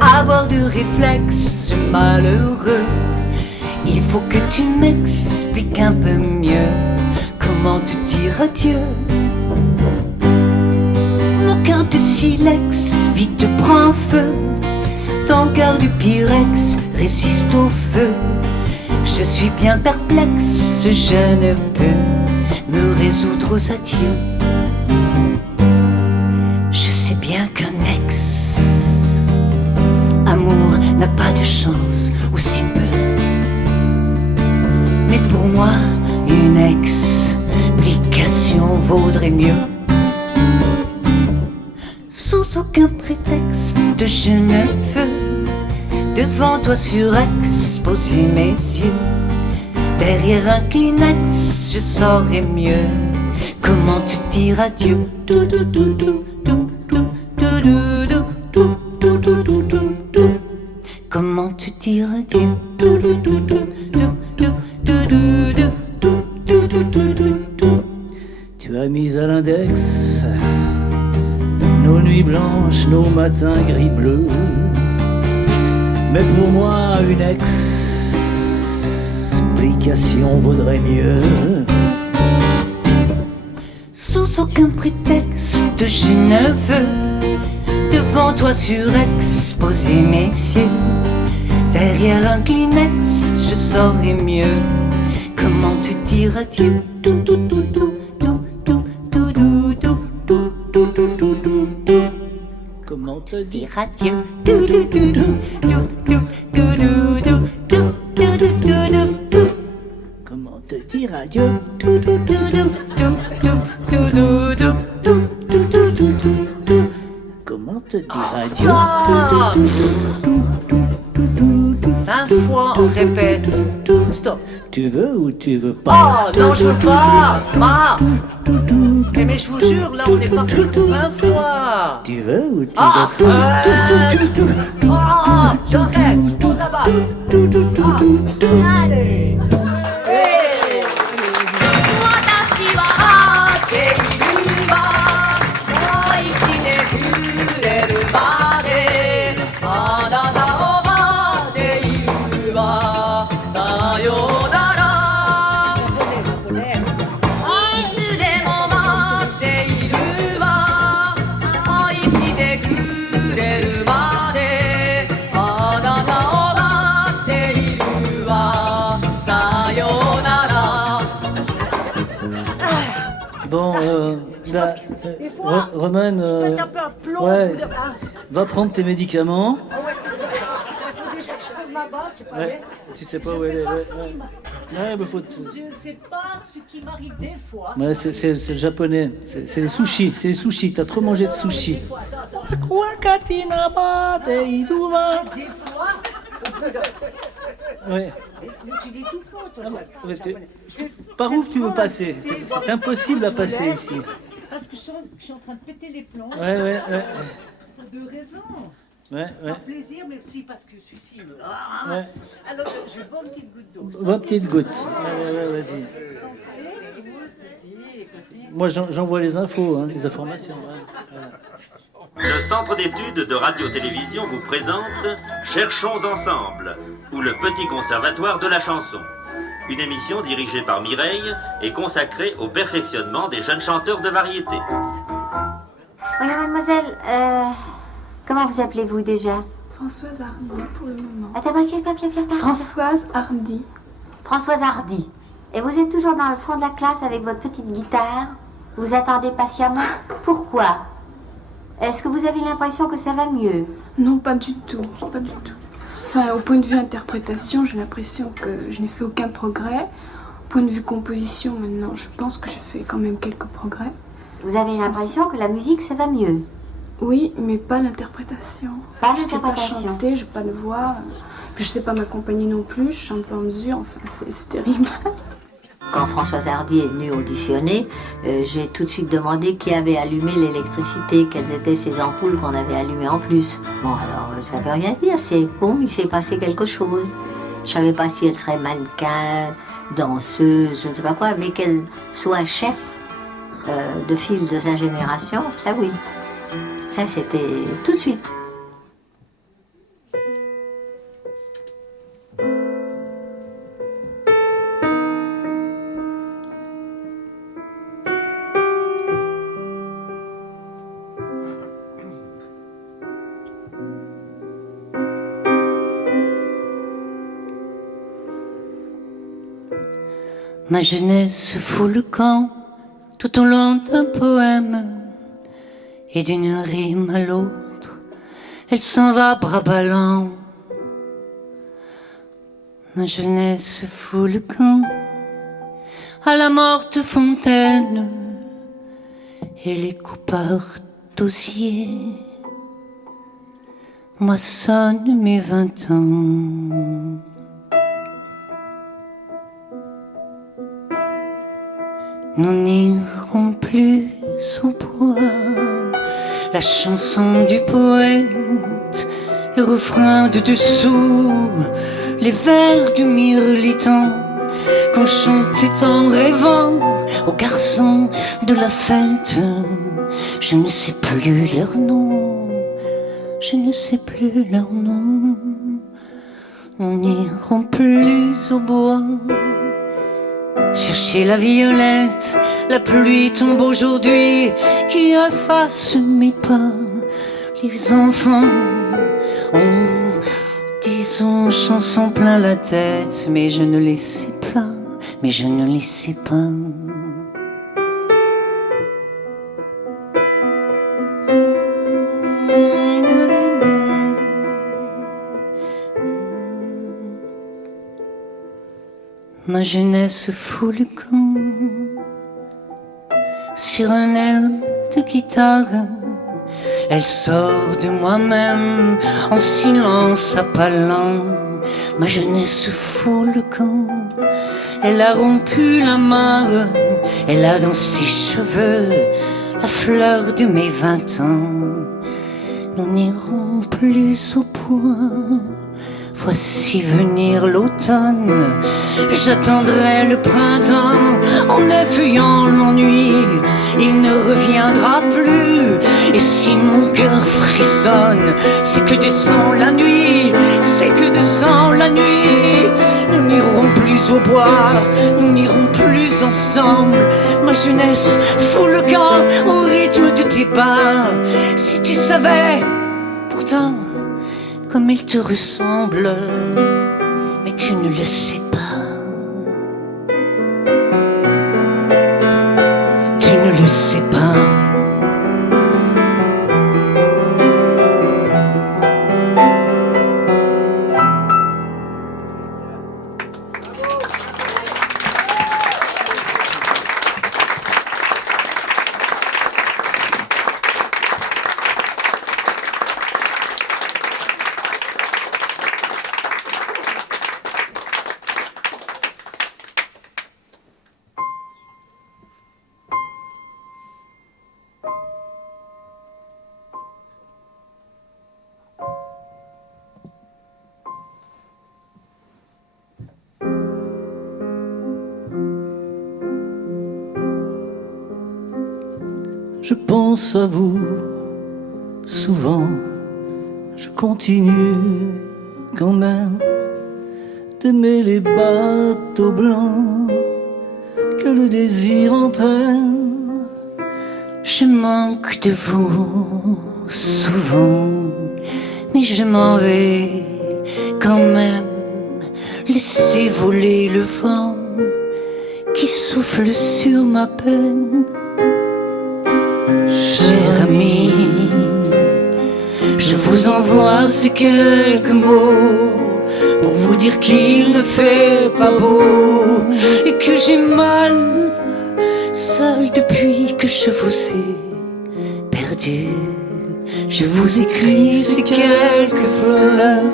avoir de réflexe malheureux. Il faut que tu m'expliques un peu mieux comment te dire adieu. Mon cœur de silex vite prend feu. Ton cœur du pyrex résiste au feu. Je suis bien perplexe, je ne peux me résoudre aux adieux. Je sais bien qu'un ex-amour n'a pas de chance, ou si peu. Mais pour moi, une explication vaudrait mieux. Sous aucun prétexte, je ne veux devant toi surexposer mes yeux. Derrière un Kleenex, je saurais mieux comment te dire adieu. Comment te dire adieu? Tu as mis à l'index nos nuits blanches, nos matins gris-bleus. Mais pour moi, une explication vaudrait mieux. Sous aucun prétexte, je ne veux devant toi surexposer mes yeux. Derrière un Kleenex, je saurais mieux comment te dire adieu. Comment te dire adieu? Comment te dire adieu? Comment te dire adieu? 20 fois on répète. Stop. Tu veux ou tu veux pas? Oh non, je veux pas. Ah. Mais je vous jure, là on est parti 20 fois. Tu veux ou tu Ah, veux pas? Oh, j'arrête, je pose là-bas. Allez. Bon, Roman, ouais, va prendre tes médicaments. Déjà que je pose ma base, c'est pas Ouais, tu sais pas où elle est. Ouais, mais faut. Je ne sais pas ce qui m'arrive des fois. Ouais, c'est le japonais. C'est les sushis. C'est les sushis. T'as trop mangé de sushis. Des fois, Ouais. mais tu dis tout faux, toi, japonais. Par où tu veux passer? C'est impossible à passer ici. Parce que je suis en train de péter les plombs. Ouais. Pour deux raisons. Ouais. Par plaisir, mais aussi parce que celui-ci me... Ouais. Alors, je vais boire une petite goutte d'eau. Bois une petite goutte. Ouais, vas-y. Moi, j'envoie les infos, hein, les informations. Ouais. Le Centre d'études de radio-télévision vous présente Cherchons ensemble, ou le Petit Conservatoire de la chanson. Une émission dirigée par Mireille et consacrée au perfectionnement des jeunes chanteurs de variété. Oui, mademoiselle, comment vous appelez-vous déjà? Françoise Hardy, pour le moment. Attends, bien. Françoise Hardy. Françoise Hardy. Et vous êtes toujours dans le fond de la classe avec votre petite guitare? Vous attendez patiemment? Pourquoi? Est-ce que vous avez l'impression que ça va mieux? Non, pas du tout, pas du tout. Enfin, au point de vue interprétation, j'ai l'impression que je n'ai fait aucun progrès. Au point de vue composition, maintenant, je pense que j'ai fait quand même quelques progrès. Vous avez l'impression que la musique, ça va mieux? Oui, mais pas l'interprétation. Pas Je sais pas l'interprétation. chanter, j'ai pas de voix. Puis je sais pas m'accompagner non plus, je chante pas en mesure, enfin, c'est terrible. Quand Françoise Hardy est venue auditionner, j'ai tout de suite demandé qui avait allumé l'électricité, quelles étaient ces ampoules qu'on avait allumées en plus. Bon, alors, ça veut rien dire, c'est boum, il s'est passé quelque chose. Je savais pas si elle serait mannequin, danseuse, je ne sais pas quoi, mais qu'elle soit chef de file de sa génération, ça oui. Ça, c'était tout de suite. Ma jeunesse fout le camp tout au long d'un poème, et d'une rime à l'autre, elle s'en va bras ballants. Ma jeunesse fout le camp à la morte fontaine, et les coupards d'osier moissonnent mes 20 ans. Nous n'irons plus au bois, la chanson du poète, le refrain de dessous, les vers du mirliton qu'on chantait en rêvant aux garçons de la fête. Je ne sais plus leur nom, je ne sais plus leur nom. Nous n'irons plus au bois chercher la violette, la pluie tombe aujourd'hui qui efface mes pas. Les enfants ont, disons, chansons plein la tête, mais je ne les sais pas, mais je ne les sais pas. Ma jeunesse fout le camp sur un air de guitare. Elle sort de moi-même en silence à pas lents. Ma jeunesse fout le camp. Elle a rompu la mare. Elle a dans ses cheveux la fleur de mes 20 ans. Nous n'irons plus au bois. Voici venir l'automne, j'attendrai le printemps en effeuillant l'ennui. Il ne reviendra plus, et si mon cœur frissonne, c'est que descend la nuit, c'est que descend la nuit. Nous n'irons plus au bois, nous n'irons plus ensemble. Ma jeunesse fout le camp au rythme de tes pas. Si tu savais, pourtant, comme il te ressemble, mais tu ne le sais pas. Tu ne le sais pas. Je pense à vous souvent, je continue quand même d'aimer les bateaux blancs que le désir entraîne. Je manque de vous souvent, mais je m'en vais quand même. Laissez voler le vent qui souffle sur ma peine. Cher ami, je vous envoie ces quelques mots pour vous dire qu'il ne fait pas beau et que j'ai mal seul depuis que je vous ai perdu. Je vous écris ces quelques fleurs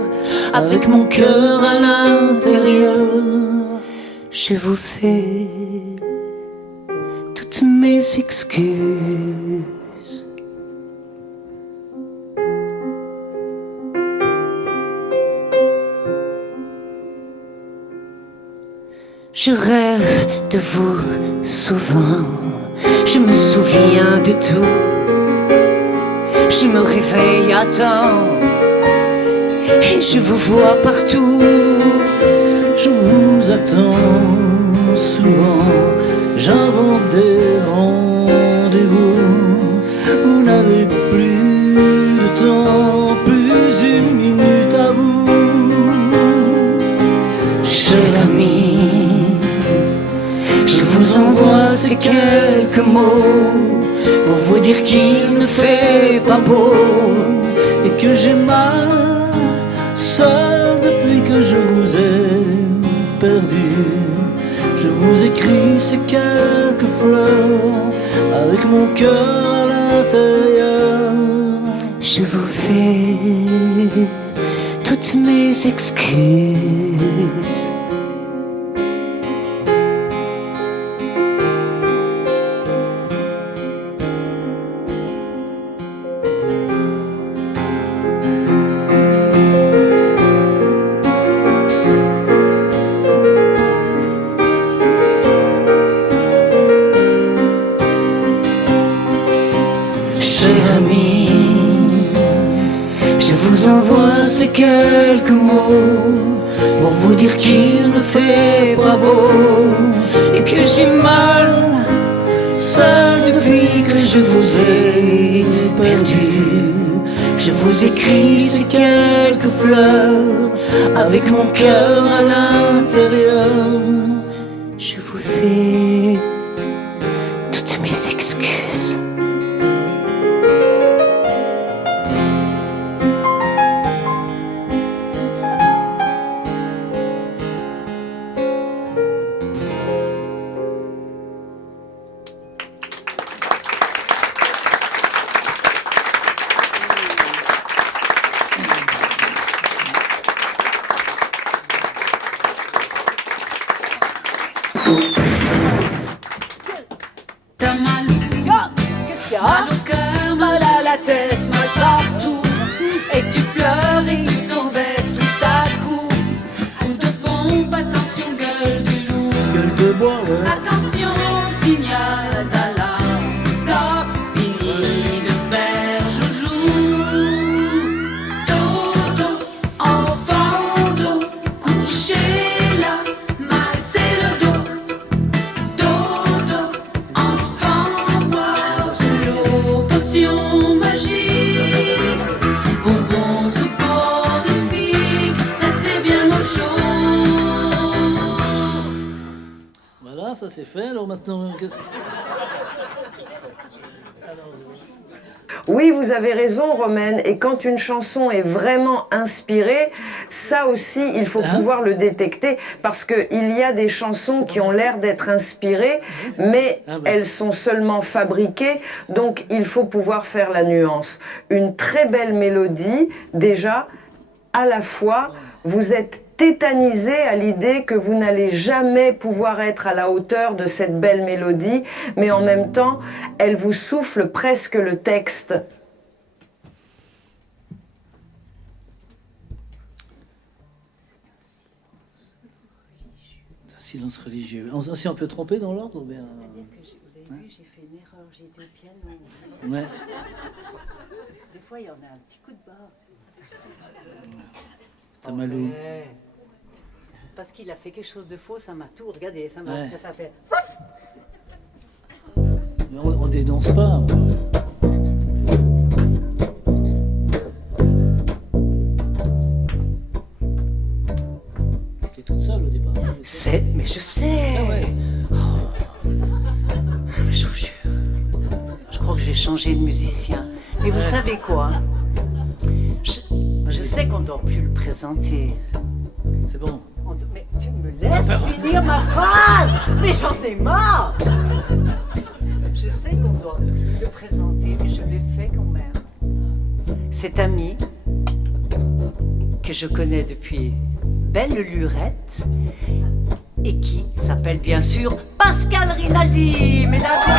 avec mon cœur à l'intérieur. Je vous fais toutes mes excuses. Je rêve de vous souvent, je me souviens de tout. Je me réveille à temps et je vous vois partout. Je vous attends souvent, j'invente des rendez-vous. Vous n'avez plus de temps, plus une minute à vous. Cher ami, je vous envoie ces quelques mots pour vous dire qu'il ne fait pas beau et que j'ai mal seul depuis que je vous ai perdu. Je vous écris ces quelques fleurs avec mon cœur à l'intérieur. Je vous fais toutes mes excuses. Ces quelques mots pour vous dire qu'il ne fait pas beau et que j'ai mal seul depuis que je vous ai perdu. Je vous écris ces quelques fleurs avec mon cœur à l'intérieur. Je vous fais toutes mes excuses. T'as mal qu'est-ce qu'il y a? Mal au cœur, mal à la tête, mal partout. Et tu pleures et ils s'embêtent tout à coup. Coup de pompe, attention, gueule du loup. Gueule de bois, ouais. Attention, signal d'alarme. Stop, fini de faire joujou. Dodo, enfant d'eau, couchez là, massez le dos. Dodo, enfant, boire de l'eau, potion magique. Bonbons soporifiques, restez bien au chaud. Voilà, ça c'est fait. Alors maintenant, qu'est-ce que... Oui, vous avez raison, Romaine. Et quand une chanson est vraiment inspirée, ça aussi, il faut pouvoir le détecter, parce que il y a des chansons qui ont l'air d'être inspirées, mais elles sont seulement fabriquées. Donc, il faut pouvoir faire la nuance. Une très belle mélodie, déjà, à la fois, vous êtes tétanisé à l'idée que vous n'allez jamais pouvoir être à la hauteur de cette belle mélodie, mais en même temps, elle vous souffle presque le texte. Silence religieux. On s'est un peu trompé dans l'ordre ou bien... C'est-à-dire que vous avez vu, j'ai fait une erreur, j'ai été au piano. Ouais. Des fois, il y en a un petit coup de barre. T'as malou. C'est parce qu'il a fait quelque chose de faux, ça m'a tout regardé, ça m'a Ouais. fait... Mais on dénonce pas. T'es toute seule au départ. C'est, mais je sais. Ah ouais. Je vous jure. Je crois que je j'ai changé de musicien. Mais vous savez quoi? Je sais qu'on ne doit plus le présenter. C'est bon. Mais tu me laisses finir ma phrase. Mais j'en ai marre. Je sais qu'on doit plus le présenter, mais je l'ai fait quand même. Cet ami que je connais depuis belle lurette et qui s'appelle bien sûr Pascal Rinaldi, mesdames et messieurs.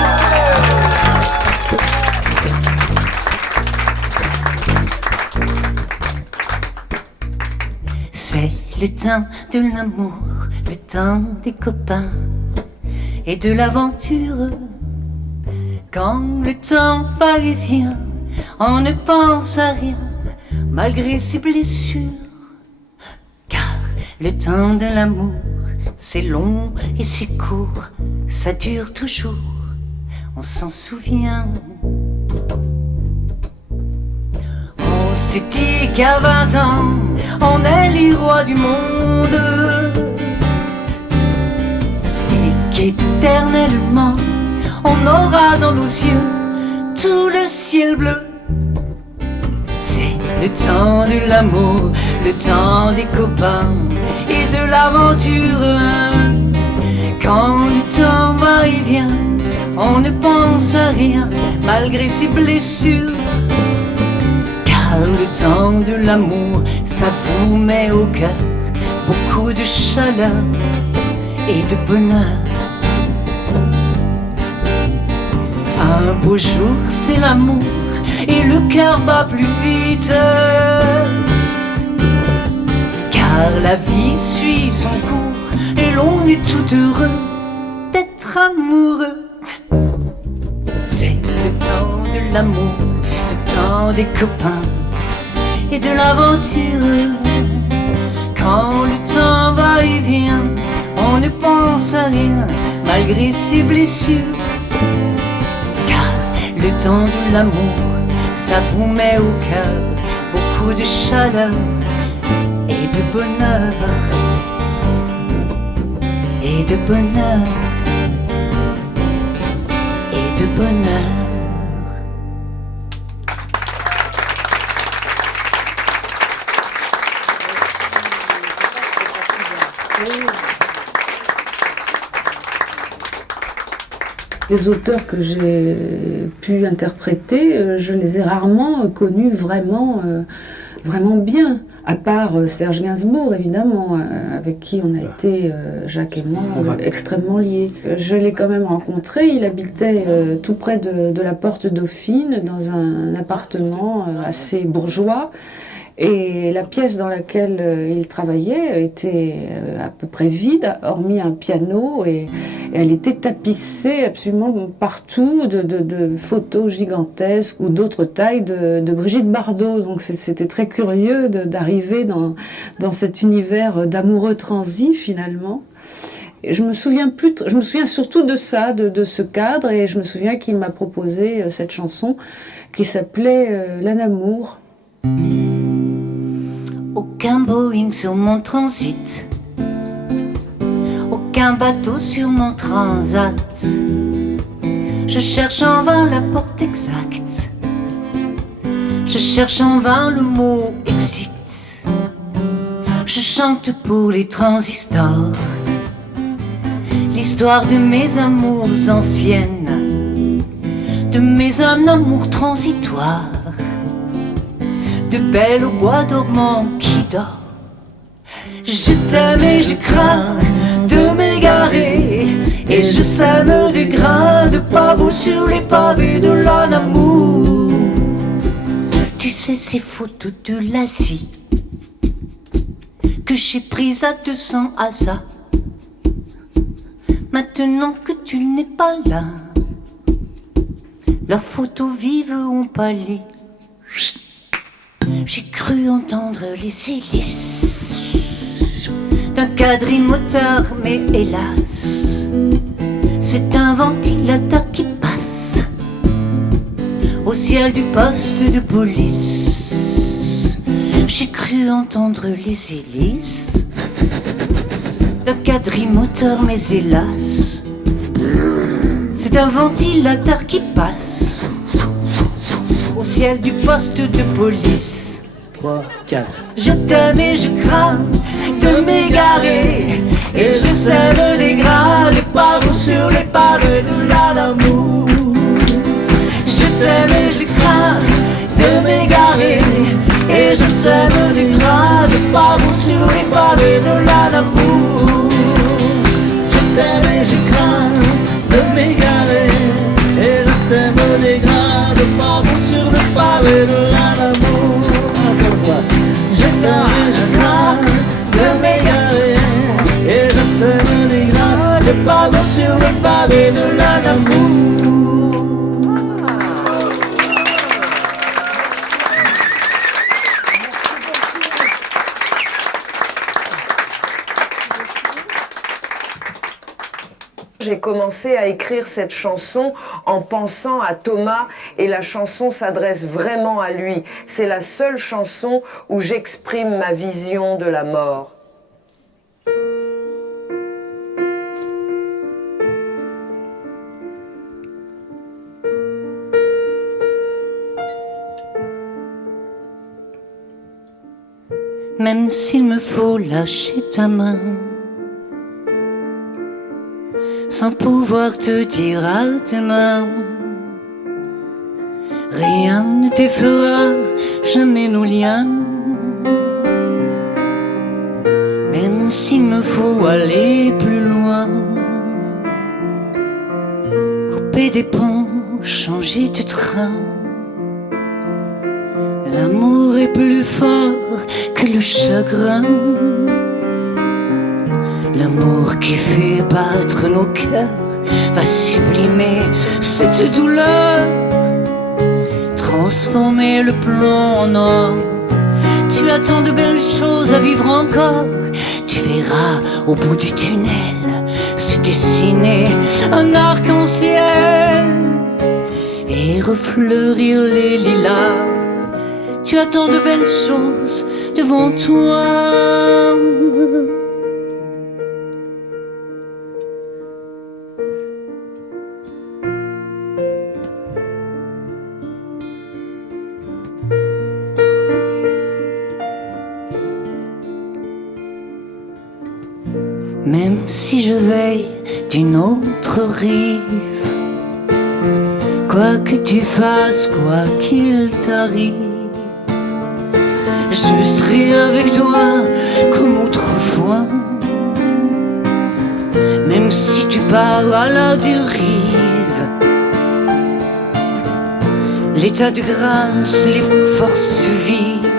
C'est le temps de l'amour, le temps des copains et de l'aventure. Quand le temps va et vient, on ne pense à rien, malgré ses blessures. Car le temps de l'amour, c'est long et c'est court, ça dure toujours, on s'en souvient. On se dit qu'à 20 ans, on est les rois du monde et qu'éternellement, on aura dans nos yeux tout le ciel bleu. C'est le temps de l'amour, le temps des copains et de l'aventure. Quand le temps va et vient, on ne pense à rien malgré ses blessures. Car le temps de l'amour, ça vous met au cœur beaucoup de chaleur et de bonheur. Un beau jour, c'est l'amour et le cœur bat plus vite. Car la vie suit son cours et l'on est tout heureux d'être amoureux. C'est le temps de l'amour, le temps des copains et de l'aventure. Quand le temps va et vient, on ne pense à rien malgré ses blessures. Le temps de l'amour, ça vous met au cœur beaucoup de chaleur et de bonheur. Et de bonheur. Et de bonheur. Les auteurs que j'ai pu interpréter, je les ai rarement connus vraiment bien, à part Serge Gainsbourg évidemment, avec qui on a été, Jacques et moi, extrêmement liés. Je l'ai quand même rencontré, il habitait tout près de la Porte Dauphine, dans un appartement assez bourgeois. Et la pièce dans laquelle il travaillait était à peu près vide, hormis un piano, et elle était tapissée absolument partout de photos gigantesques ou d'autres tailles de Brigitte Bardot. Donc c'était très curieux d'arriver dans cet univers d'amoureux transis finalement. Et je me souviens surtout de ça, de ce cadre, et je me souviens qu'il m'a proposé cette chanson qui s'appelait L'Anamour. Aucun Boeing sur mon transit, aucun bateau sur mon transat. Je cherche en vain la porte exacte, je cherche en vain le mot exit. Je chante pour les transistors l'histoire de mes amours anciennes, de mes amours transitoires, de belles au bois dormant qui dort. Je t'aime et je crains de m'égarer, et je sème des grains de pavot sur les pavés de l'amour. Tu sais ces photos de l'Asie que j'ai prises à 200 hasards. Maintenant que tu n'es pas là, leurs photos vives ont pâli. J'ai cru entendre les hélices d'un quadrimoteur, mais hélas, c'est un ventilateur qui passe au ciel du poste de police. J'ai cru entendre les hélices d'un quadrimoteur, mais hélas, c'est un ventilateur qui passe ciel du poste de police. 3, 4. Je t'aime et je crains de m'égarer, et je sème des grains, des partout sur les pavés de l'amour. Je t'aime et je crains de m'égarer, et je sème des grains, des partout sur les pavés de l'amour. Je t'aime et je crains de m'égarer, et je sème des grains, des partout sur les pavés de l'amour. Je t'aime et je crains de m'égarer, et je sème des grains, des pavés sur le pavé de l'amour. J'ai commencé à écrire cette chanson en pensant à Thomas, et la chanson s'adresse vraiment à lui. C'est la seule chanson où j'exprime ma vision de la mort. Même s'il me faut lâcher ta main, sans pouvoir te dire à demain, rien ne t'effera jamais nos liens. Même s'il me faut aller plus loin, couper des ponts, changer de train, l'amour est plus fort que le chagrin. L'amour qui fait battre nos cœurs va sublimer cette douleur, transformer le plomb en or. Tu as tant de belles choses à vivre encore. Tu verras au bout du tunnel se dessiner un arc-en-ciel et refleurir les lilas. Tu as tant de belles choses devant toi. Même si je veille d'une autre rive, quoi que tu fasses, quoi qu'il t'arrive, je serai avec toi comme autrefois. Même si tu pars à la dérive, l'état de grâce, les forces vives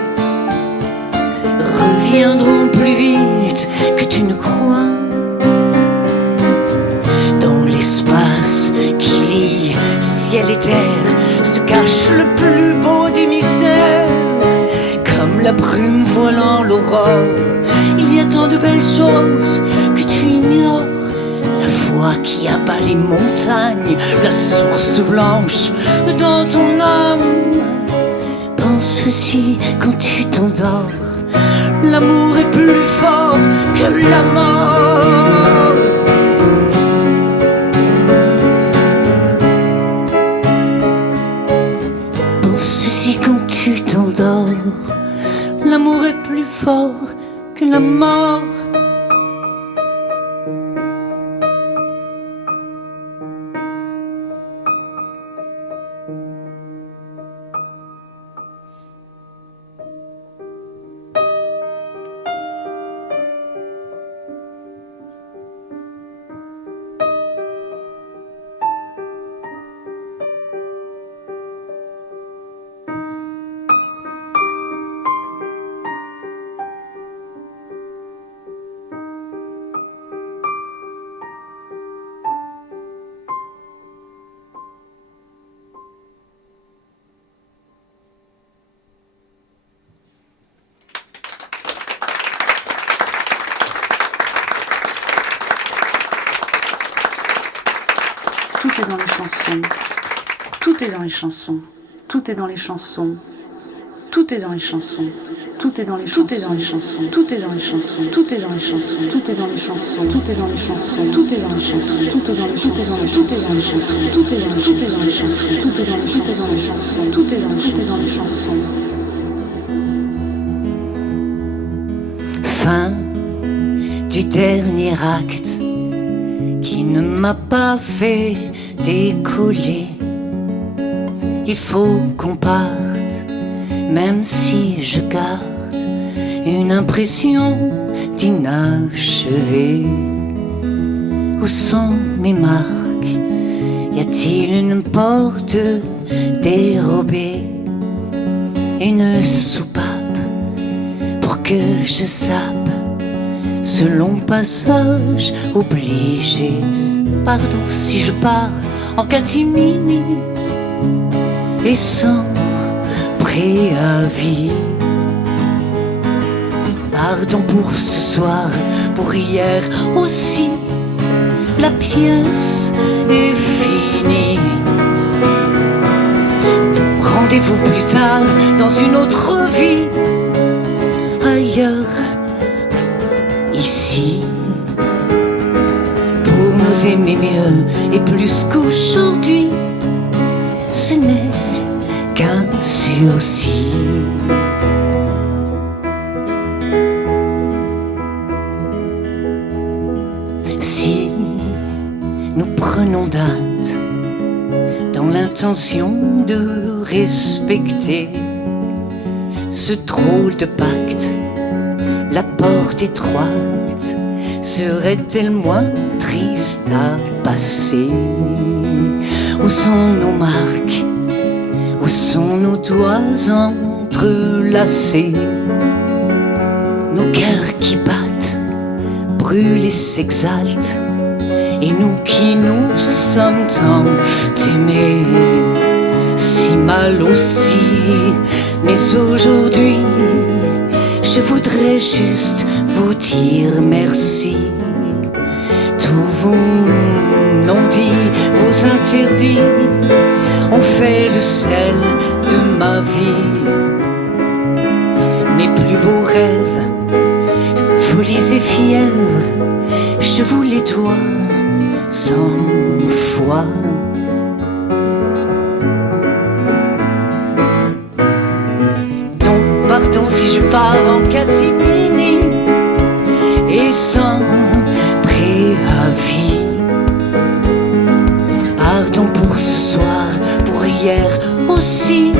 reviendront plus vite que tu ne crois. Dans l'espace qui lie ciel et terre se cache le plus beau des mystères. Comme la brume voilant l'aurore, il y a tant de belles choses que tu ignores. La foi qui abat les montagnes, la source blanche dans ton âme. Pense-y quand tu t'endors, l'amour est plus fort que la mort. Pense-y quand tu t'endors, l'amour est plus fort que la mort. Tout est dans les chansons. Tout est dans les chansons. Tout est dans les chansons. Tout est dans les chansons. Tout est dans les chansons. Tout est dans les chansons. Tout est dans les chansons. Tout est dans les chansons. Tout est dans les chansons. Tout est dans les chansons. Tout est dans les chansons. Tout est dans les chansons. Tout est dans les chansons. Tout est dans les chansons. Tout est dans les chansons. Tout est dans les chansons. Fin du dernier acte qui ne m'a pas fait décoller. Il faut qu'on parte, même si je garde une impression d'inachevé. Où sont mes marques? Y a-t-il une porte dérobée? Une soupape pour que je zappe ce long passage obligé. Pardon si je pars en catimini et sans préavis. Pardon pour ce soir, pour hier aussi. La pièce est finie. Rendez-vous plus tard dans une autre vie. Ailleurs, ici, pour nous aimer mieux et plus qu'aujourd'hui. Ce n'est qu'un sursis. Si nous prenons date dans l'intention de respecter ce drôle de pacte, la porte étroite serait-elle moins triste à passer? Où sont nos marques? Où sont nos doigts entrelacés? Nos cœurs qui battent, brûlent et s'exaltent, et nous qui nous sommes tant aimés, si mal aussi. Mais aujourd'hui, je voudrais juste vous dire merci. Tous vos non-dits, vos interdits ont fait le sel de ma vie. Mes plus beaux rêves, folies et fièvres, je vous les dois 100 fois. Donc pardon si je pars en catimini et sans préavis. Pardon pour ce soir, pour hier aussi.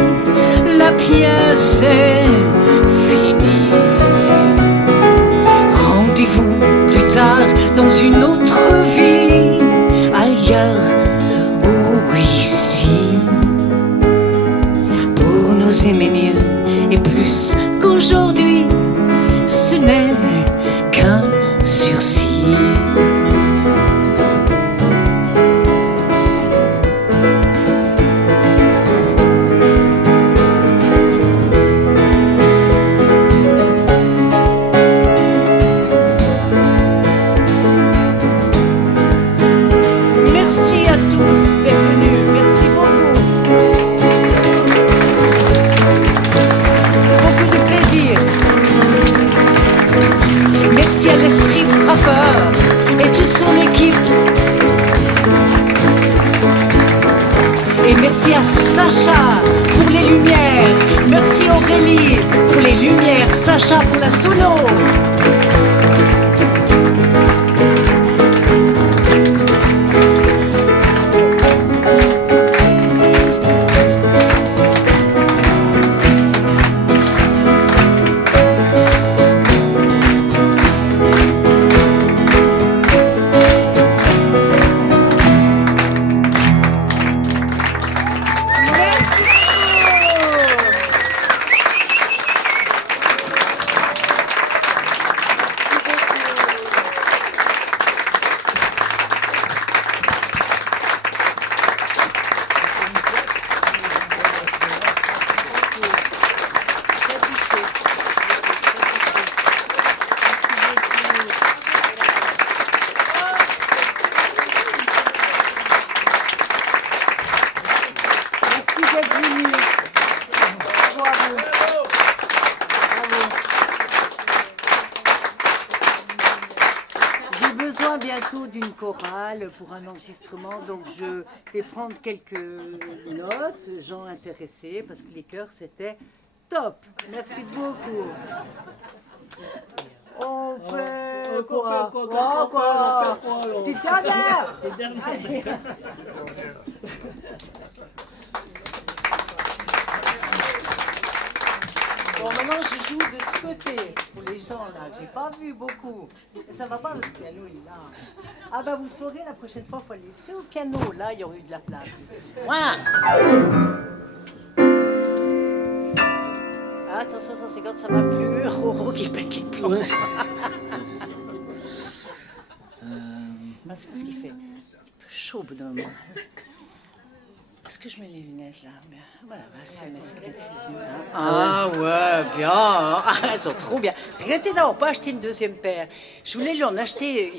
La pièce est finie. Rendez-vous plus tard dans une autre vie. Ailleurs ou ici. Pour nous aimer mieux et plus qu'aujourd'hui. Ce n'est qu'un sursis. Merci à l'esprit frappeur et toute son équipe. Et merci à Sacha pour les lumières. Merci Aurélie pour les lumières. Sacha pour la sono. besoin bientôt d'une chorale pour un enregistrement, donc je vais prendre quelques notes, gens intéressés, parce que les chœurs c'était top. Merci beaucoup. On fait quoi? Tu tiens là? Bon, maintenant je joue de ce côté pour les gens là. J'ai pas vu beaucoup. Mais ça va pas, le piano il est là. Ah bah vous saurez la prochaine fois, il faut aller sur le piano. Là, il y aurait eu de la place. Ouais. Attention, 150, ça va plus. Roro qui pète qui plombe. Ouais. C'est parce qu'il fait un peu chaud au bout d'un moment. Est-ce que je mets les lunettes là? Bien. Voilà, c'est mes yeux. Ah ouais, bien. Ah, elles sont trop bien. Regrettez d'avoir pas acheté une deuxième paire. Je voulais lui en acheter.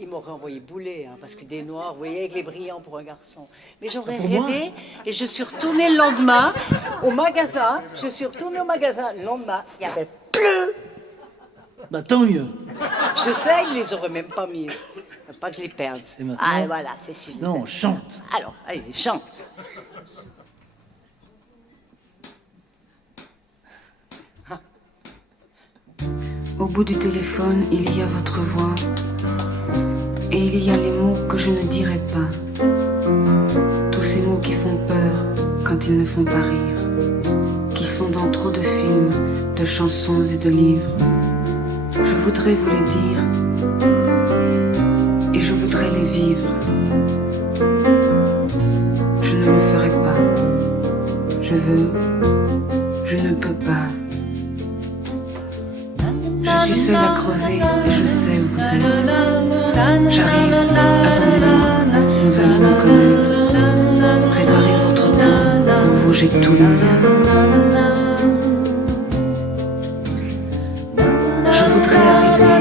Il m'aurait envoyé bouler, hein, parce que des noirs, vous voyez, avec les brillants pour un garçon. Mais j'aurais rêvé et je suis retournée le lendemain au magasin. Le lendemain, il y avait plus. Bah tant mieux. Je sais, ils les auraient même pas mis. Pas que je les perde. Ah voilà, c'est si je les Non, aime. on chante. Alors, allez, chante. Au bout du téléphone, il y a votre voix. Et il y a les mots que je ne dirai pas. Tous ces mots qui font peur quand ils ne font pas rire. Qui sont dans trop de films, de chansons et de livres. Je voudrais vous les dire. Et je voudrais les vivre. Je ne le ferai pas. Je veux. Je ne peux pas. Je suis seule à crever et je sais où vous êtes. J'arrive, attendez-moi, nous allons nous connaître. Préparez votre temps, pour vous j'ai tout le mien. Je voudrais arriver,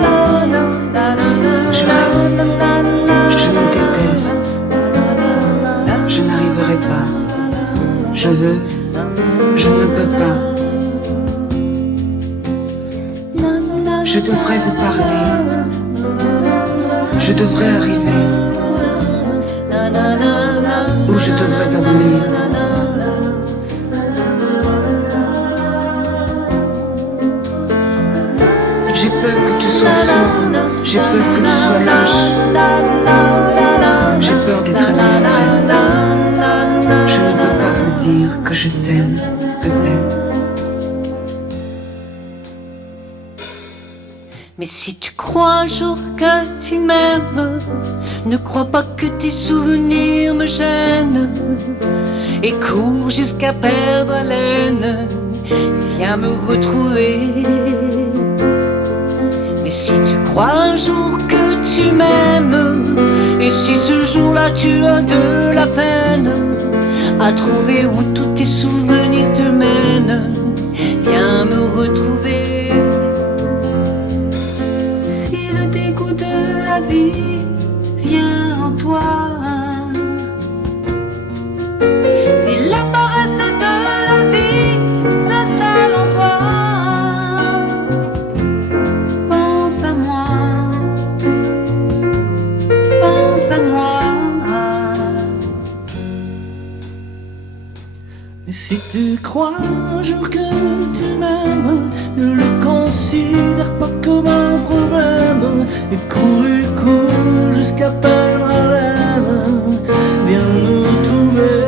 je reste, je me déteste. Je n'arriverai pas, je veux, je ne peux pas. Je devrais vous parler, je devrais arriver, ou je devrais dormir. J'ai peur que tu sois sourd, j'ai peur que tu sois lâche, j'ai peur d'être indistraite. Je ne peux pas vous dire que je t'aime, peut-être. Mais si tu crois un jour que tu m'aimes, ne crois pas que tes souvenirs me gênent. Et cours jusqu'à perdre haleine, viens me retrouver. Mais si tu crois un jour que tu m'aimes, et si ce jour-là tu as de la peine à trouver où tous tes souvenirs te mènent, viens me retrouver. La vie vient en toi. Si la paresse de la vie s'installe en toi, pense à moi, pense à moi. Et si tu crois un jour que tu m'aimes, ne le considère pas comme un problème. Et cours jusqu'à perdre haleine, viens nous trouver.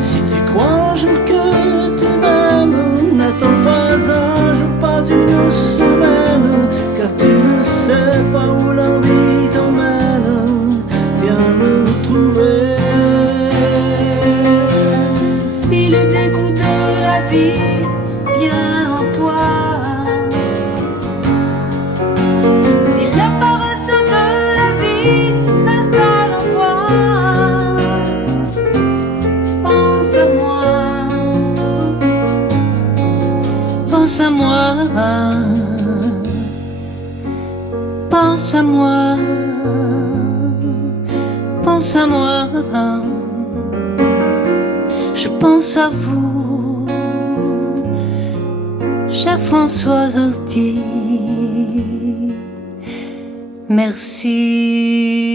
Si tu crois un jour que tu m'aimes, n'attends pas un jour, pas une semaine, car tu ne sais pas où l'envie t'emmène. Viens nous trouver. Si le dégoût de la vie vient en toi, si la paresse de la vie s'installe en toi, pense à moi, pense à moi, pense à moi, pense à moi. Je pense à vous, chère Françoise Hardy. merci.